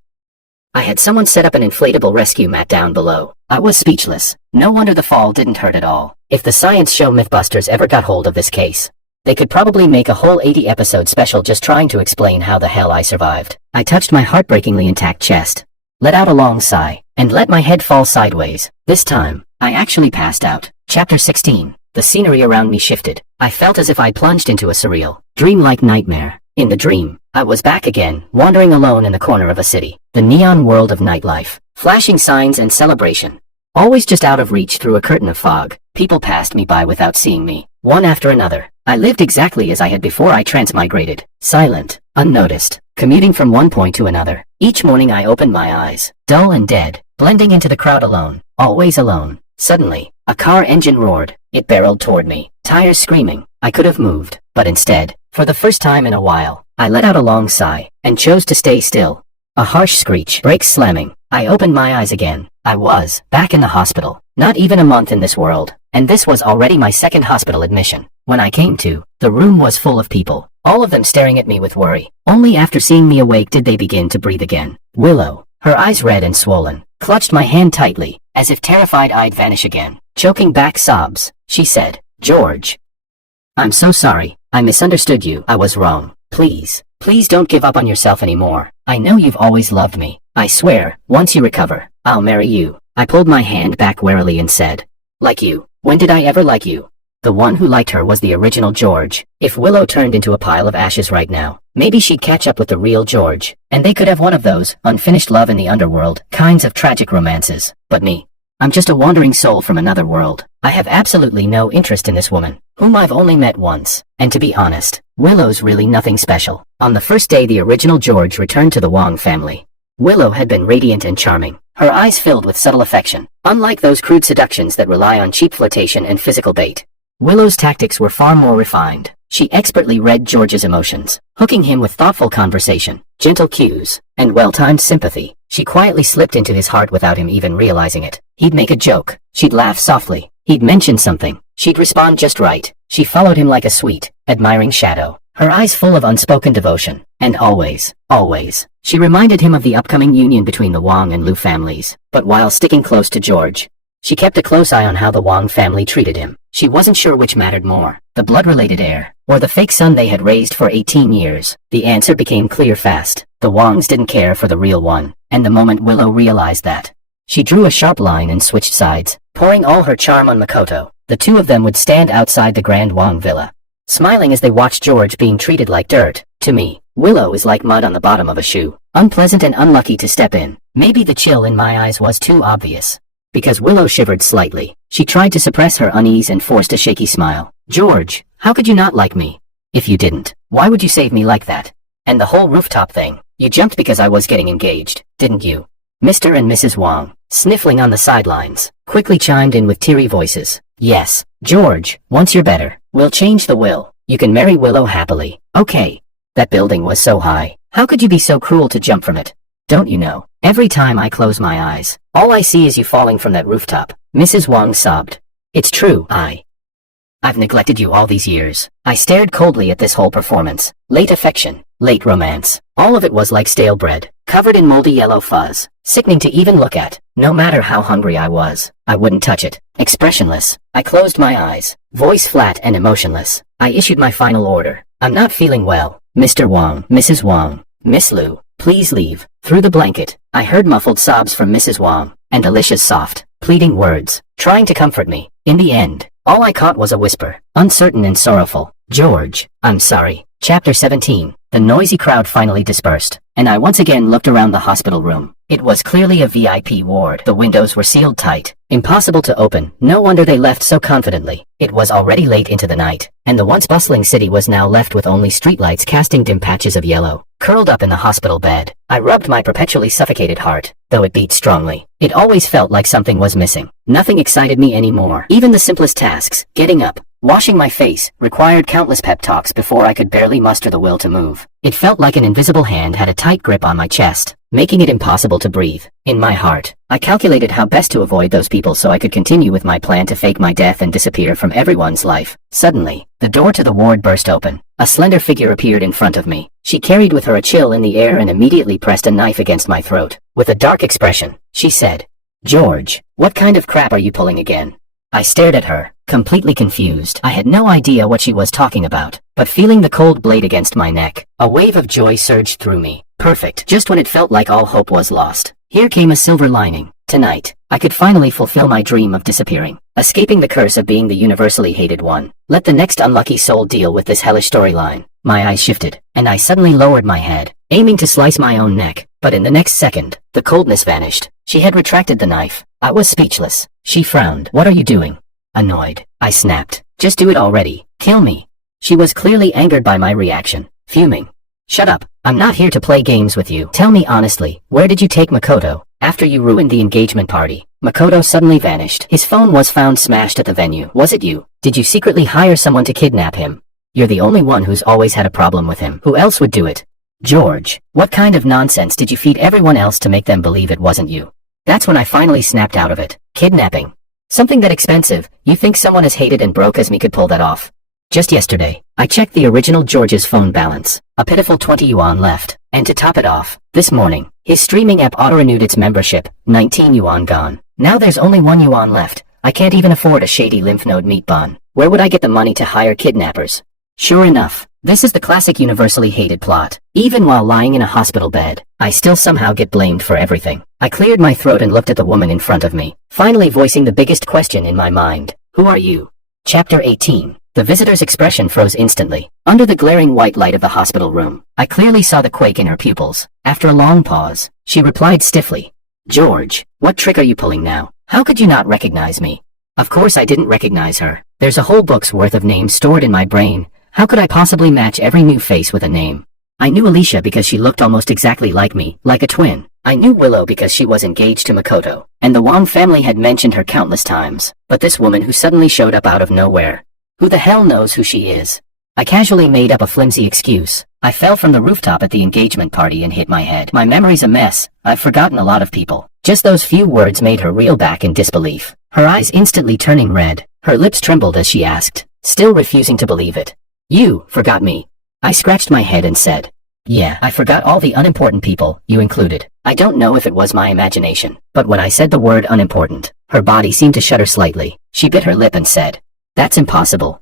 I had someone set up an inflatable rescue mat down below. I was speechless. No wonder the fall didn't hurt at all. If the science show Mythbusters ever got hold of this case, they could probably make a whole 80-episode special just trying to explain how the hell I survived. I touched my heartbreakingly intact chest, let out a long sigh, and let my head fall sideways. This time, I actually passed out. Chapter 16. The scenery around me shifted. I felt as if I'd plunged into a surreal, dreamlike nightmare. In the dream, I was back again, wandering alone in the corner of a city. The neon world of nightlife, flashing signs and celebration. Always just out of reach through a curtain of fog. People passed me by without seeing me, one after another. I lived exactly as I had before I transmigrated. Silent, unnoticed, commuting from one point to another. Each morning I opened my eyes, dull and dead, blending into the crowd alone, always alone. Suddenly, a car engine roared. It barreled toward me, tires screaming. I could have moved, but instead, for the first time in a while, I let out a long sigh, and chose to stay still. A harsh screech, brakes slamming. I opened my eyes again. I was back in the hospital. Not even a month in this world, and this was already my 2nd hospital admission. When I came to, the room was full of people, all of them staring at me with worry. Only after seeing me awake did they begin to breathe again. Willow, her eyes red and swollen, clutched my hand tightly, as if terrified I'd vanish again. Choking back sobs, she said, George. I'm so sorry. I misunderstood you. I was wrong. Please, please don't give up on yourself anymore. I know you've always loved me. I swear, once you recover, I'll marry you. I pulled my hand back warily and said, like you? When did I ever like you? The one who liked her was the original George. If Willow turned into a pile of ashes right now, maybe she'd catch up with the real George, and they could have one of those unfinished love in the underworld kinds of tragic romances. But me, I'm just a wandering soul from another world. I have absolutely no interest in this woman, whom I've only met once. And to be honest, Willow's really nothing special. On the first day the original George returned to the Wong family, Willow had been radiant and charming, her eyes filled with subtle affection. Unlike those crude seductions that rely on cheap flirtation and physical bait, Willow's tactics were far more refined. She expertly read George's emotions, hooking him with thoughtful conversation, gentle cues, and well-timed sympathy. She quietly slipped into his heart without him even realizing it. He'd make a joke. She'd laugh softly. He'd mention something. She'd respond just right. She followed him like a sweet, admiring shadow, her eyes full of unspoken devotion. And always, she reminded him of the upcoming union between the Wong and Liu families. But while sticking close to George, she kept a close eye on how the Wong family treated him. She wasn't sure which mattered more, the blood-related heir, or the fake son they had raised for 18 years. The answer became clear fast. The Wongs didn't care for the real one, and the moment Willow realized that, she drew a sharp line and switched sides, pouring all her charm on Makoto. The two of them would stand outside the Grand Wong villa, smiling as they watched George being treated like dirt. To me, Willow is like mud on the bottom of a shoe, unpleasant and unlucky to step in. Maybe the chill in my eyes was too obvious, because Willow shivered slightly. She tried to suppress her unease and forced a shaky smile. George, how could you not like me? If you didn't, why would you save me like that? And the whole rooftop thing, you jumped because I was getting engaged, didn't you? Mr. and Mrs. Wong, sniffling on the sidelines, quickly chimed in with teary voices. Yes, George, once you're better, we'll change the will. You can marry Willow happily. Okay. That building was so high. How could you be so cruel to jump from it? Don't you know, every time I close my eyes, all I see is you falling from that rooftop. Mrs. Wong sobbed. It's true, I've neglected you all these years. I stared coldly at this whole performance. Late affection, late romance. All of it was like stale bread, covered in moldy yellow fuzz, sickening to even look at. No matter how hungry I was, I wouldn't touch it. Expressionless, I closed my eyes, voice flat and emotionless. I issued my final order. I'm not feeling well. Mr. Wong, Mrs. Wong, Miss Liu, please leave. Through the blanket, I heard muffled sobs from Mrs. Wong, and Alicia's soft, pleading words, trying to comfort me. In the end, all I caught was a whisper, uncertain and sorrowful. George, I'm sorry. Chapter 17. The noisy crowd finally dispersed, and I once again looked around the hospital room. It was clearly a VIP ward. The windows were sealed tight, impossible to open. No wonder they left so confidently. It was already late into the night, and the once bustling city was now left with only streetlights casting dim patches of yellow. Curled up in the hospital bed, I rubbed my perpetually suffocated heart, though it beat strongly. It always felt like something was missing. Nothing excited me anymore. Even the simplest tasks, getting up, washing my face, required countless pep talks before I could barely muster the will to move. It felt like an invisible hand had a tight grip on my chest, making it impossible to breathe. In my heart, I calculated how best to avoid those people so I could continue with my plan to fake my death and disappear from everyone's life. Suddenly, the door to the ward burst open. A slender figure appeared in front of me. She carried with her a chill in the air and immediately pressed a knife against my throat. With a dark expression, she said, "George, what kind of crap are you pulling again?" I stared at her, completely confused. I had no idea what she was talking about, but feeling the cold blade against my neck, a wave of joy surged through me. Perfect. Just when it felt like all hope was lost, here came a silver lining. Tonight, I could finally fulfill my dream of disappearing, escaping the curse of being the universally hated one. Let the next unlucky soul deal with this hellish storyline. My eyes shifted, and I suddenly lowered my head, aiming to slice my own neck. But in the next second, the coldness vanished. She had retracted the knife. I was speechless. She frowned. "What are you doing?" Annoyed, I snapped. "Just do it already. Kill me." She was clearly angered by my reaction, fuming. "Shut up. I'm not here to play games with you. Tell me honestly, where did you take Makoto? After you ruined the engagement party." Makoto suddenly vanished. His phone was found smashed at the venue. "Was it you? Did you secretly hire someone to kidnap him? You're the only one who's always had a problem with him. Who else would do it?" "George, what kind of nonsense did you feed everyone else to make them believe it wasn't you?" That's when I finally snapped out of it. "Kidnapping? Something that expensive? You think someone as hated and broke as me could pull that off?" Just yesterday, I checked the original George's phone balance. A pitiful 20 yuan left. And to top it off, this morning, his streaming app auto-renewed its membership, 19 yuan gone. Now there's only 1 yuan left. I can't even afford a shady lymph node meat bun. Where would I get the money to hire kidnappers? Sure enough, this is the classic universally hated plot. Even while lying in a hospital bed, I still somehow get blamed for everything. I cleared my throat and looked at the woman in front of me, finally voicing the biggest question in my mind. "Who are you?" Chapter 18. The visitor's expression froze instantly. Under the glaring white light of the hospital room, I clearly saw the quake in her pupils. After a long pause, she replied stiffly, "George, what trick are you pulling now? How could you not recognize me?" Of course I didn't recognize her. There's a whole book's worth of names stored in my brain. How could I possibly match every new face with a name? I knew Alicia because she looked almost exactly like me, like a twin. I knew Willow because she was engaged to Makoto, and the Wong family had mentioned her countless times. But this woman who suddenly showed up out of nowhere, who the hell knows who she is? I casually made up a flimsy excuse. I fell from the rooftop at the engagement party and hit my head. My memory's a mess. I've forgotten a lot of people. Just those few words made her reel back in disbelief, her eyes instantly turning red. Her lips trembled as she asked, still refusing to believe it. "You forgot me?" I scratched my head and said, "Yeah, I forgot all the unimportant people, you included." I don't know if it was my imagination, but when I said the word unimportant, her body seemed to shudder slightly. She bit her lip and said, "That's impossible.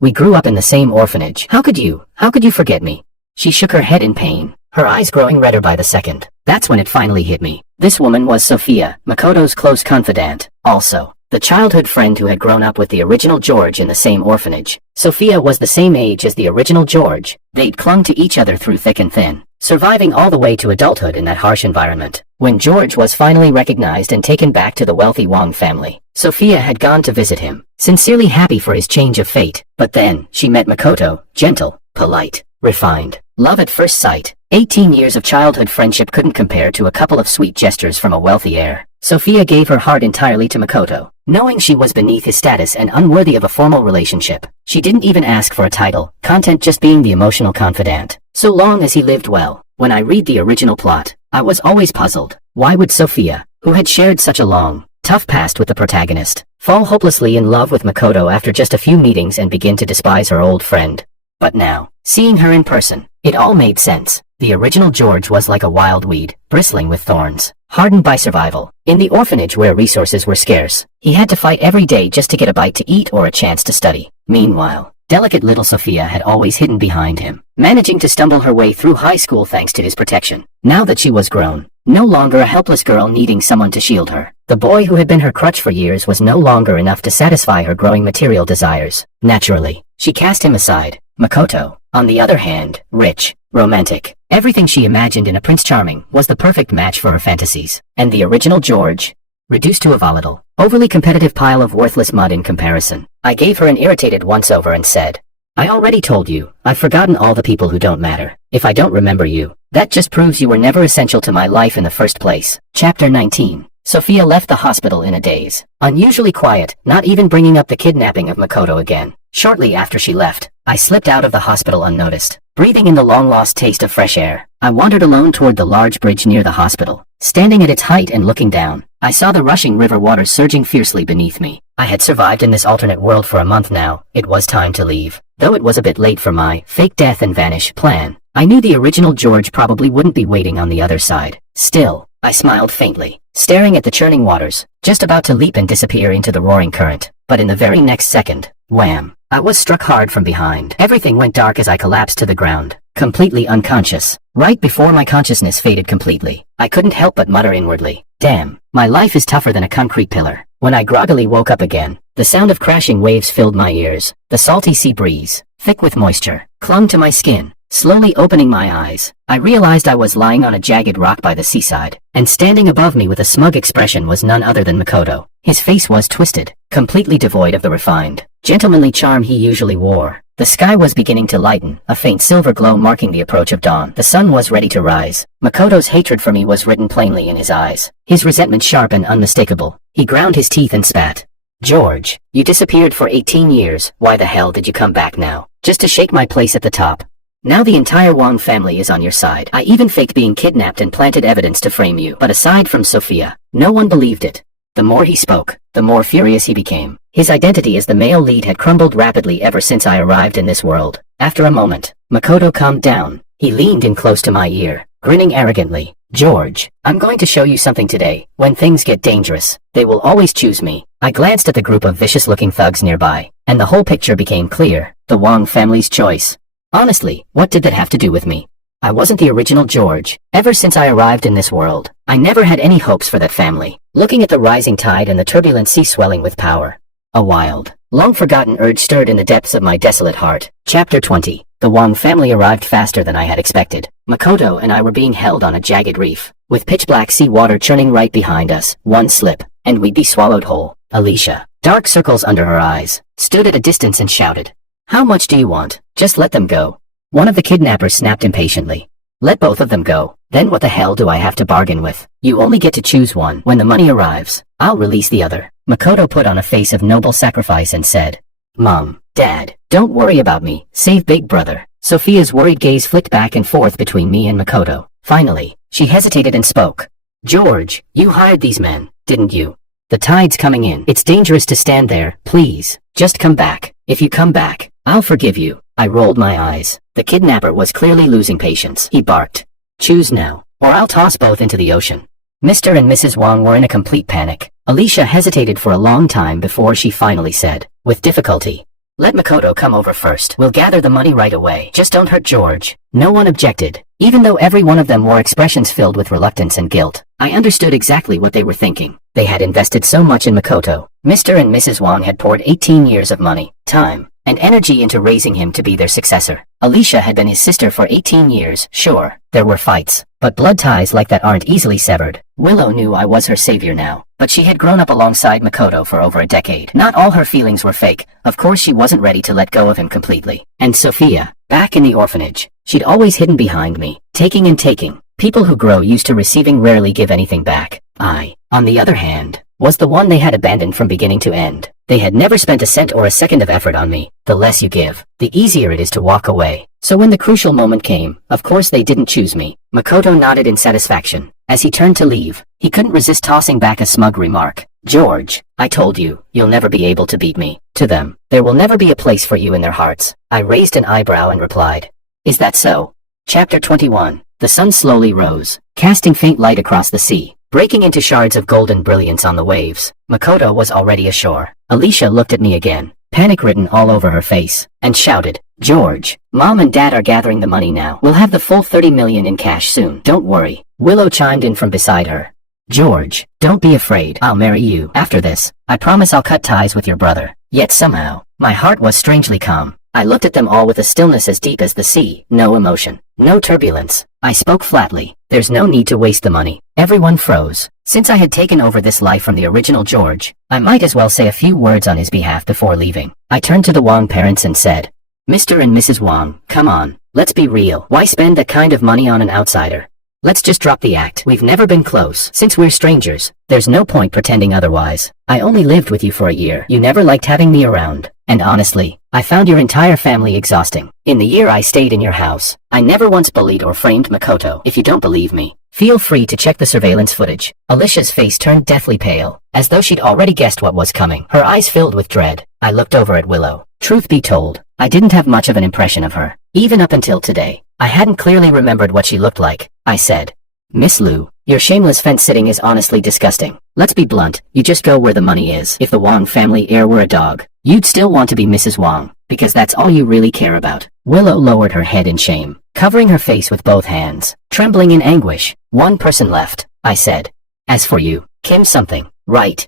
We grew up in the same orphanage. How could you forget me?" She shook her head in pain, her eyes growing redder by the second. That's when it finally hit me. This woman was Sophia, Makoto's close confidant, also the childhood friend who had grown up with the original George in the same orphanage. Sophia was the same age as the original George. They'd clung to each other through thick and thin, surviving all the way to adulthood in that harsh environment. When George was finally recognized and taken back to the wealthy Wong family, Sophia had gone to visit him, sincerely happy for his change of fate. But then, she met Makoto, gentle, polite, refined. Love at first sight. 18 years of childhood friendship couldn't compare to a couple of sweet gestures from a wealthy heir. Sophia gave her heart entirely to Makoto, knowing she was beneath his status and unworthy of a formal relationship. She didn't even ask for a title, content just being the emotional confidant, so long as he lived well. When I read the original plot, I was always puzzled. Why would Sophia, who had shared such a long, tough past with the protagonist, fall hopelessly in love with Makoto after just a few meetings and begin to despise her old friend? But now, seeing her in person, it all made sense. The original George was like a wild weed, bristling with thorns, hardened by survival. In the orphanage where resources were scarce, he had to fight every day just to get a bite to eat or a chance to study. Meanwhile, Delicate little Sophia had always hidden behind him, managing to stumble her way through high school thanks to his protection. Now that she was grown, no longer a helpless girl needing someone to shield her, the boy who had been her crutch for years was no longer enough to satisfy her growing material desires. Naturally, she cast him aside. Makoto, on the other hand, rich, romantic, everything she imagined in a Prince Charming was the perfect match for her fantasies. And the original George? Reduced to a volatile, overly competitive pile of worthless mud in comparison. I gave her an irritated once-over and said, I already told you, I've forgotten all the people who don't matter. If I don't remember you, that just proves you were never essential to my life in the first place. Chapter 19. Sophia left the hospital in a daze. Unusually quiet, not even bringing up the kidnapping of Makoto again. Shortly after she left, I slipped out of the hospital unnoticed, breathing in the long-lost taste of fresh air. I wandered alone toward the large bridge near the hospital. Standing at its height and looking down, I saw the rushing river waters surging fiercely beneath me. I had survived in this alternate world for a month now. It was time to leave. Though it was a bit late for my fake death and vanish plan, I knew the original George probably wouldn't be waiting on the other side. Still, I smiled faintly, staring at the churning waters, just about to leap and disappear into the roaring current. But in the very next second, wham! I was struck hard from behind. Everything went dark as I collapsed to the ground, completely unconscious. Right before my consciousness faded completely, I couldn't help but mutter inwardly, damn, my life is tougher than a concrete pillar. When I groggily woke up again, the sound of crashing waves filled my ears. The salty sea breeze, thick with moisture, clung to my skin. Slowly opening my eyes, I realized I was lying on a jagged rock by the seaside, and standing above me with a smug expression was none other than Makoto. His face was twisted, completely devoid of the refined, gentlemanly charm he usually wore. The sky was beginning to lighten, a faint silver glow marking the approach of dawn. The sun was ready to rise. Makoto's hatred for me was written plainly in his eyes, his resentment sharp and unmistakable. He ground his teeth and spat. George, you disappeared for 18 years, why the hell did you come back now? Just to shake my place at the top? Now the entire Wong family is on your side. I even faked being kidnapped and planted evidence to frame you. But aside from Sophia, no one believed it. The more he spoke, the more furious he became. His identity as the male lead had crumbled rapidly ever since I arrived in this world. After a moment, Makoto calmed down. He leaned in close to my ear, grinning arrogantly. George, I'm going to show you something today. When things get dangerous, they will always choose me. I glanced at the group of vicious-looking thugs nearby, and the whole picture became clear. The Wong family's choice. Honestly, what did that have to do with me? I wasn't the original George. Ever since I arrived in this world, I never had any hopes for that family. Looking at the rising tide and the turbulent sea swelling with power, a wild, long-forgotten urge stirred in the depths of my desolate heart. Chapter 20. The Wong family arrived faster than I had expected. Makoto and I were being held on a jagged reef, with pitch-black sea water churning right behind us. One slip, and we'd be swallowed whole. Alicia, dark circles under her eyes, stood at a distance and shouted, "How much do you want? Just let them go." One of the kidnappers snapped impatiently. "Let both of them go. Then what the hell do I have to bargain with? You only get to choose one. When the money arrives, I'll release the other." Makoto put on a face of noble sacrifice and said, "Mom, Dad, don't worry about me. Save Big Brother." Sophia's worried gaze flicked back and forth between me and Makoto. Finally, she hesitated and spoke. "George, you hired these men, didn't you? The tide's coming in. It's dangerous to stand there. Please, just come back. If you come back, I'll forgive you." I rolled my eyes. The kidnapper was clearly losing patience. He barked, "Choose now, or I'll toss both into the ocean." Mr. and Mrs. Wong were in a complete panic. Alicia hesitated for a long time before she finally said, with difficulty, "Let Makoto come over first. We'll gather the money right away. Just don't hurt George." No one objected, even though every one of them wore expressions filled with reluctance and guilt. I understood exactly what they were thinking. They had invested so much in Makoto. Mr. and Mrs. Wong had poured 18 years of money, time, and energy into raising him to be their successor. Alicia had been his sister for 18 years. Sure, there were fights, but blood ties like that aren't easily severed. Willow knew I was her savior now, but she had grown up alongside Makoto for over a decade. Not all her feelings were fake. Of course she wasn't ready to let go of him completely. And Sophia, back in the orphanage, she'd always hidden behind me, taking and taking. People who grow used to receiving rarely give anything back. I, on the other hand, was the one they had abandoned from beginning to end. They had never spent a cent or a second of effort on me. The less you give, the easier it is to walk away. So when the crucial moment came, of course they didn't choose me. Makoto nodded in satisfaction. As he turned to leave, he couldn't resist tossing back a smug remark. "George, I told you, you'll never be able to beat me. To them, there will never be a place for you in their hearts." I raised an eyebrow and replied, "Is that so?" Chapter 21. The sun slowly rose, casting faint light across the sea, breaking into shards of golden brilliance on the waves. Makoto was already ashore. Alicia looked at me again, panic written all over her face, and shouted, "George, Mom and Dad are gathering the money now. We'll have the full 30 million in cash soon. Don't worry." Willow chimed in from beside her. "George, don't be afraid. I'll marry you. After this, I promise I'll cut ties with your brother." Yet somehow, my heart was strangely calm. I looked at them all with a stillness as deep as the sea, no emotion, no turbulence. I spoke flatly, "There's no need to waste the money." Everyone froze. Since I had taken over this life from the original George, I might as well say a few words on his behalf before leaving. I turned to the Wang parents and said, "Mr. and Mrs. Wang, come on, let's be real. Why spend that kind of money on an outsider? Let's just drop the act. We've never been close. Since we're strangers, there's no point pretending otherwise. I only lived with you for a year. You never liked having me around. And honestly, I found your entire family exhausting. In the year I stayed in your house, I never once bullied or framed Makoto. If you don't believe me, feel free to check the surveillance footage." Alicia's face turned deathly pale, as though she'd already guessed what was coming. Her eyes filled with dread. I looked over at Willow. Truth be told, I didn't have much of an impression of her. Even up until today, I hadn't clearly remembered what she looked like. I said, "Miss Liu, your shameless fence-sitting is honestly disgusting. Let's be blunt, you just go where the money is. If the Wang family heir were a dog, you'd still want to be Mrs. Wang, because that's all you really care about." Willow lowered her head in shame, covering her face with both hands, trembling in anguish. "One person left," I said. "As for you, Kim something, right?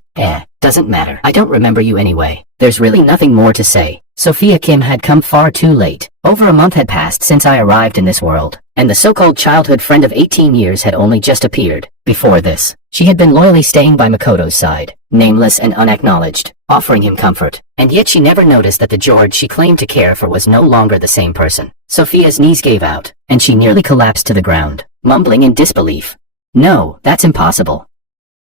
Doesn't matter. I don't remember you anyway." There's really nothing more to say. Sophia Kim had come far too late. Over a month had passed since I arrived in this world, and the so-called childhood friend of 18 years had only just appeared. Before this, she had been loyally staying by Makoto's side, nameless and unacknowledged, offering him comfort. And yet she never noticed that the George she claimed to care for was no longer the same person. Sophia's knees gave out, and she nearly collapsed to the ground, mumbling in disbelief. "No, that's impossible.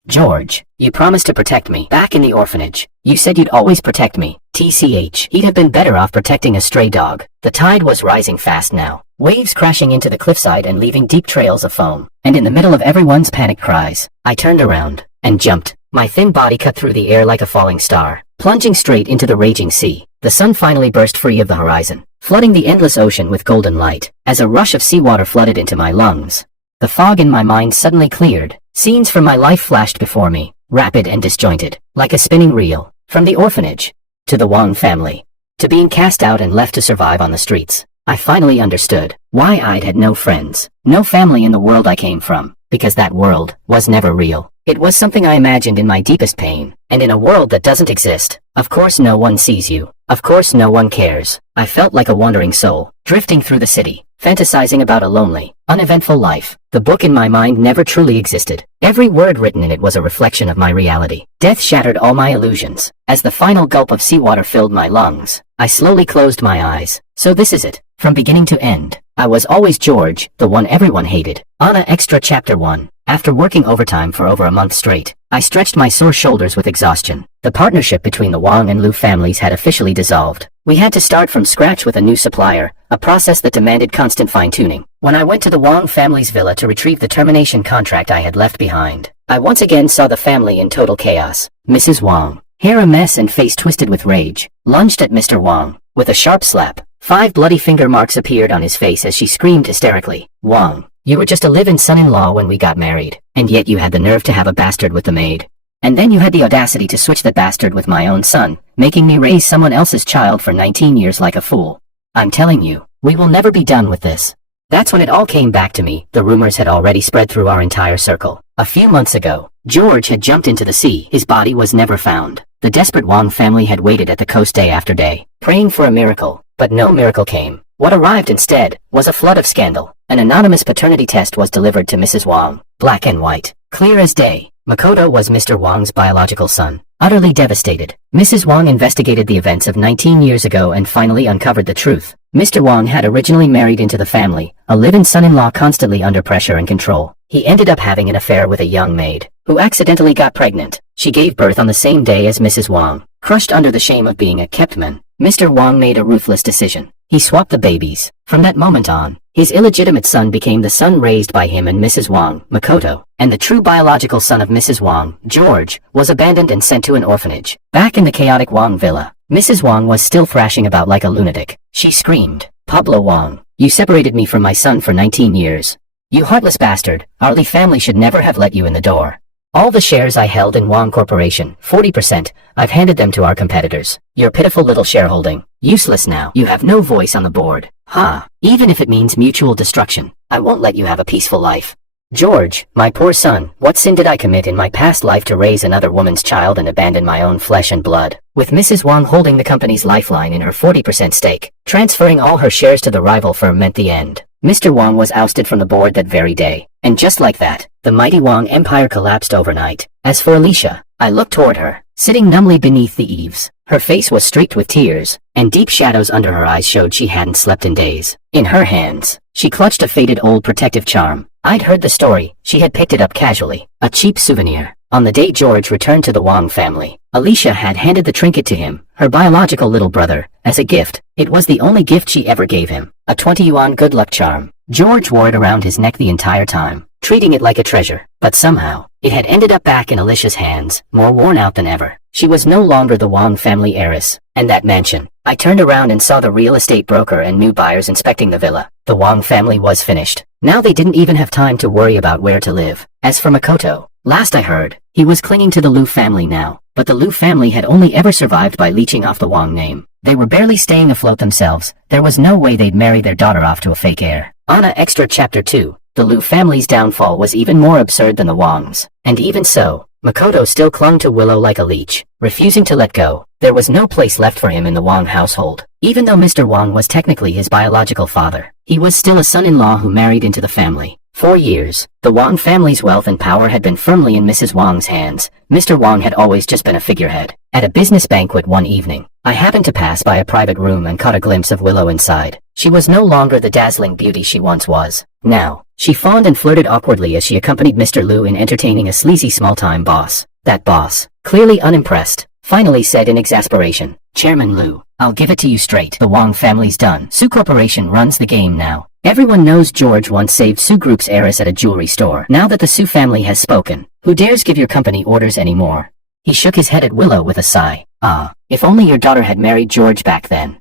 George, you promised to protect me back in the orphanage. You said you'd always protect me. TCH, he'd have been better off protecting a stray dog." The tide was rising fast now, waves crashing into the cliffside and leaving deep trails of foam. And in the middle of everyone's panicked cries, I turned around and jumped. My thin body cut through the air like a falling star, plunging straight into the raging sea. The sun finally burst free of the horizon, flooding the endless ocean with golden light, as a rush of seawater flooded into my lungs. The fog in my mind suddenly cleared. Scenes from my life flashed before me, rapid and disjointed, like a spinning reel. From the orphanage, to the Wang family, to being cast out and left to survive on the streets. I finally understood why I'd had no friends, no family in the world I came from, because that world was never real. It was something I imagined in my deepest pain, and in a world that doesn't exist. Of course no one sees you. Of course no one cares. I felt like a wandering soul, drifting through the city, fantasizing about a lonely, uneventful life. The book in my mind never truly existed. Every word written in it was a reflection of my reality. Death shattered all my illusions. As the final gulp of seawater filled my lungs, I slowly closed my eyes. So this is it. From beginning to end, I was always George, the one everyone hated. Anna Extra Chapter 1. After working overtime for over a month straight, I stretched my sore shoulders with exhaustion. The partnership between the Wang and Liu families had officially dissolved. We had to start from scratch with a new supplier, a process that demanded constant fine-tuning. When I went to the Wang family's villa to retrieve the termination contract I had left behind, I once again saw the family in total chaos. Mrs. Wang, hair a mess and face twisted with rage, lunged at Mr. Wang. With a sharp slap, 5 bloody finger marks appeared on his face as she screamed hysterically, "Wang, you were just a live-in son-in-law when we got married, and yet you had the nerve to have a bastard with the maid. And then you had the audacity to switch that bastard with my own son, making me raise someone else's child for 19 years like a fool. I'm telling you, we will never be done with this." That's when it all came back to me. The rumors had already spread through our entire circle. A few months ago, George had jumped into the sea. His body was never found. The desperate Wang family had waited at the coast day after day, praying for a miracle, but no miracle came. What arrived instead was a flood of scandal. An anonymous paternity test was delivered to Mrs. Wang, black and white, clear as day. Makoto was Mr. Wang's biological son. Utterly devastated, Mrs. Wang investigated the events of 19 years ago and finally uncovered the truth. Mr. Wang had originally married into the family, a live-in son-in-law constantly under pressure and control. He ended up having an affair with a young maid, who accidentally got pregnant. She gave birth on the same day as Mrs. Wang. Crushed under the shame of being a kept man, Mr. Wang made a ruthless decision. He swapped the babies. From that moment on, his illegitimate son became the son raised by him and Mrs. Wang, Makoto, and the true biological son of Mrs. Wang, George, was abandoned and sent to an orphanage. Back in the chaotic Wang villa, Mrs. Wang was still thrashing about like a lunatic. She screamed, "Pablo Wang, you separated me from my son for 19 years. You heartless bastard, our Lee family should never have let you in the door. All the shares I held in Wong Corporation, 40%, I've handed them to our competitors. Your pitiful little shareholding. Useless now. You have no voice on the board. Ha! Even if it means mutual destruction, I won't let you have a peaceful life. George, my poor son, what sin did I commit in my past life to raise another woman's child and abandon my own flesh and blood? With Mrs. Wong holding the company's lifeline in her 40% stake, transferring all her shares to the rival firm meant the end. Mr. Wong was ousted from the board that very day, and just like that, the mighty Wong empire collapsed overnight. As for Alicia, I looked toward her, sitting numbly beneath the eaves. Her face was streaked with tears, and deep shadows under her eyes showed she hadn't slept in days. In her hands, she clutched a faded old protective charm. I'd heard the story. She had picked it up casually, a cheap souvenir. On the day George returned to the Wong family, Alicia had handed the trinket to him, her biological little brother, as a gift. It was the only gift she ever gave him, a 20-yuan good luck charm. George wore it around his neck the entire time, treating it like a treasure. But somehow, it had ended up back in Alicia's hands, more worn out than ever. She was no longer the Wong family heiress, and that mansion. I turned around and saw the real estate broker and new buyers inspecting the villa. The Wong family was finished. Now they didn't even have time to worry about where to live. As for Makoto, last I heard, he was clinging to the Liu family now, but the Liu family had only ever survived by leeching off the Wong name. They were barely staying afloat themselves. There was no way they'd marry their daughter off to a fake heir. Anna Extra Chapter 2. The Liu family's downfall was even more absurd than the Wongs. And even so, Makoto still clung to Willow like a leech, refusing to let go. There was no place left for him in the Wong household. Even though Mr. Wong was technically his biological father, he was still a son-in-law who married into the family. For years, the Wong family's wealth and power had been firmly in Mrs. Wong's hands. Mr. Wong had always just been a figurehead. At a business banquet one evening, I happened to pass by a private room and caught a glimpse of Willow inside. She was no longer the dazzling beauty she once was. Now, she fawned and flirted awkwardly as she accompanied Mr. Liu in entertaining a sleazy small-time boss. That boss, clearly unimpressed, finally said in exasperation, "Chairman Liu, I'll give it to you straight. The Wong family's done. Su Corporation runs the game now. Everyone knows George once saved Su Group's heiress at a jewelry store. Now that the Su family has spoken, who dares give your company orders anymore?" He shook his head at Willow with a sigh. "Ah, if only your daughter had married George back then."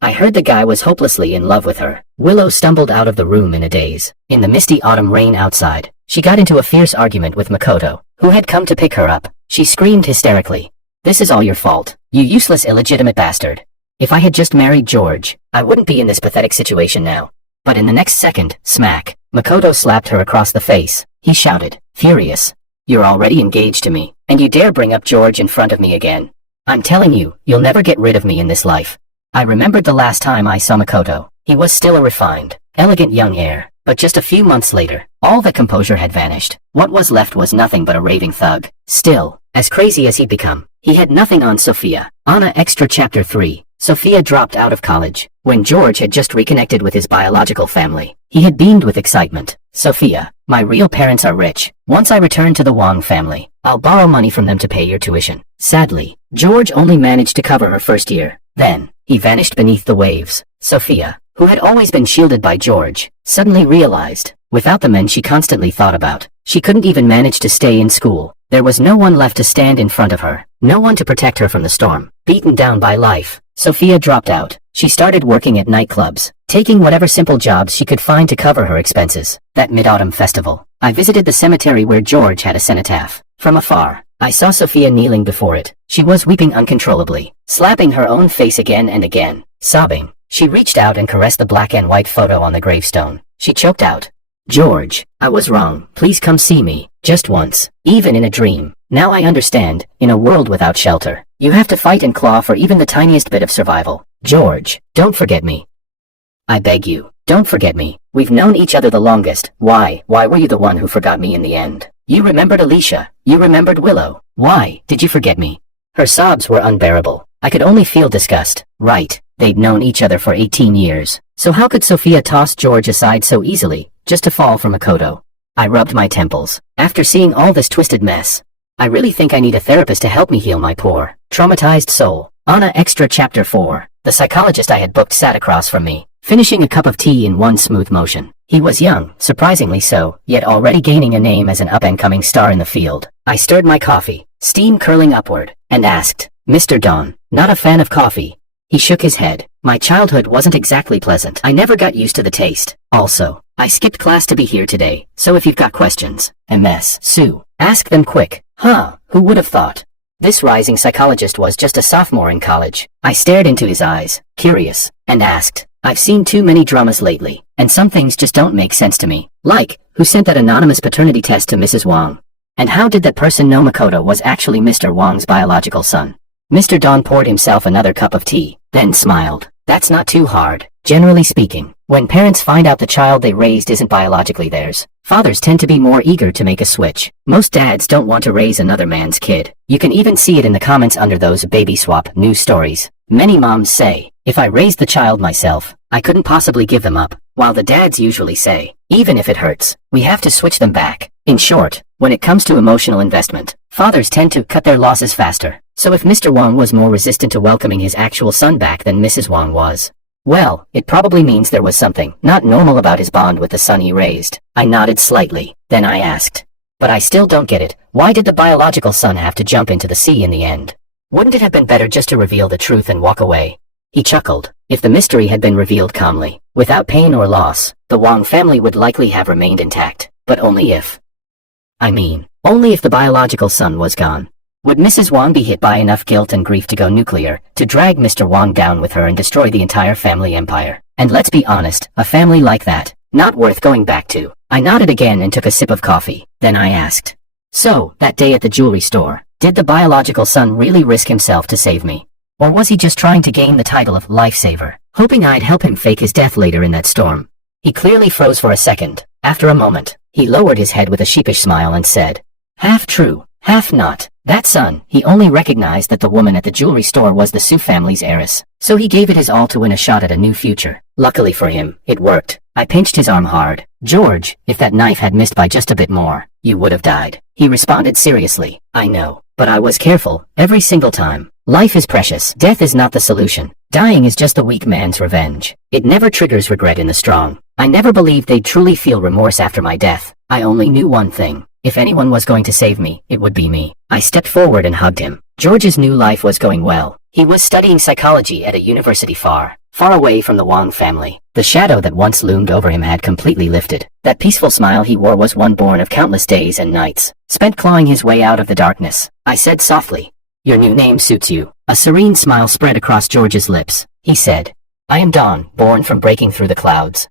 I heard the guy was hopelessly in love with her. Willow stumbled out of the room in a daze. In the misty autumn rain outside, she got into a fierce argument with Makoto, who had come to pick her up. She screamed hysterically, "This is all your fault, you useless illegitimate bastard. If I had just married George, I wouldn't be in this pathetic situation now." But in the next second, smack, Makoto slapped her across the face. He shouted, furious, "You're already engaged to me, and you dare bring up George in front of me again. I'm telling you, you'll never get rid of me in this life." I remembered the last time I saw Makoto. He was still a refined, elegant young heir, but just a few months later, all the composure had vanished. What was left was nothing but a raving thug. Still, as crazy as he'd become, he had nothing on Sophia. Anna Extra Chapter 3. Sophia dropped out of college. When George had just reconnected with his biological family, he had beamed with excitement. "Sophia, my real parents are rich. Once I return to the Wong family, I'll borrow money from them to pay your tuition." Sadly, George only managed to cover her first year. Then, he vanished beneath the waves. Sophia, who had always been shielded by George, suddenly realized, without the men she constantly thought about, she couldn't even manage to stay in school. There was no one left to stand in front of her, no one to protect her from the storm. Beaten down by life, Sophia dropped out. She started working at nightclubs, taking whatever simple jobs she could find to cover her expenses. That mid-autumn festival, I visited the cemetery where George had a cenotaph. From afar, I saw Sophia kneeling before it. She was weeping uncontrollably, slapping her own face again and again. Sobbing, she reached out and caressed the black and white photo on the gravestone. She choked out, "George, I was wrong. Please come see me, just once, even in a dream. Now I understand, in a world without shelter, you have to fight and claw for even the tiniest bit of survival. George, don't forget me. I beg you, don't forget me. We've known each other the longest. Why were you the one who forgot me in the end? You remembered Alicia, you remembered Willow. Why did you forget me?" Her sobs were unbearable. I could only feel disgust. Right, they'd known each other for 18 years. So how could Sophia toss George aside so easily, just to fall for Makoto? I rubbed my temples. After seeing all this twisted mess, I really think I need a therapist to help me heal my poor, traumatized soul. Anna Extra Chapter 4. The psychologist I had booked sat across from me, finishing a cup of tea in one smooth motion. He was young, surprisingly so, yet already gaining a name as an up-and-coming star in the field. I stirred my coffee, steam curling upward, and asked, "Mr. Don, not a fan of coffee?" He shook his head. "My childhood wasn't exactly pleasant. I never got used to the taste. Also, I skipped class to be here today, so if you've got questions, MS, Sue, ask them quick. Huh, who would have thought? This rising psychologist was just a sophomore in college. I stared into his eyes, curious, and asked, I've seen too many dramas lately, and some things just don't make sense to me. Like, who sent that anonymous paternity test to Mrs. Wang? And how did that person know Makoto was actually Mr. Wang's biological son? Mr. Don poured himself another cup of tea, then smiled. That's not too hard. Generally speaking, when parents find out the child they raised isn't biologically theirs, fathers tend to be more eager to make a switch. Most dads don't want to raise another man's kid. You can even see it in the comments under those baby swap news stories. Many moms say, if I raised the child myself, I couldn't possibly give them up, while the dads usually say, even if it hurts, we have to switch them back. In short, when it comes to emotional investment, fathers tend to cut their losses faster. So if Mr. Wang was more resistant to welcoming his actual son back than Mrs. Wang was, well, it probably means there was something not normal about his bond with the son he raised. I nodded slightly, then I asked, but I still don't get it. Why did the biological son have to jump into the sea in the end? Wouldn't it have been better just to reveal the truth and walk away? He chuckled. If the mystery had been revealed calmly, without pain or loss, the Wang family would likely have remained intact, but only if the biological son was gone. Would Mrs. Wang be hit by enough guilt and grief to go nuclear, to drag Mr. Wang down with her and destroy the entire family empire? And let's be honest, a family like that, not worth going back to. I nodded again and took a sip of coffee, then I asked, so, that day at the jewelry store, did the biological son really risk himself to save me? Or was he just trying to gain the title of lifesaver, hoping I'd help him fake his death later in that storm? He clearly froze for a second. After a moment, he lowered his head with a sheepish smile and said, half true, half not. That son, he only recognized that the woman at the jewelry store was the Su family's heiress, so he gave it his all to win a shot at a new future. Luckily for him, it worked. I pinched his arm hard. George, if that knife had missed by just a bit more, you would have died. He responded seriously. I know, but I was careful, every single time. Life is precious. Death is not the solution. Dying is just the weak man's revenge. It never triggers regret in the strong. I never believed they'd truly feel remorse after my death. I only knew one thing. If anyone was going to save me, it would be me. I stepped forward and hugged him. George's new life was going well. He was studying psychology at a university far away from the Wang family. The shadow that once loomed over him had completely lifted. That peaceful smile he wore was one born of countless days and nights, spent clawing his way out of the darkness. I said softly, your new name suits you. A serene smile spread across George's lips. He said, I am Dawn, born from breaking through the clouds.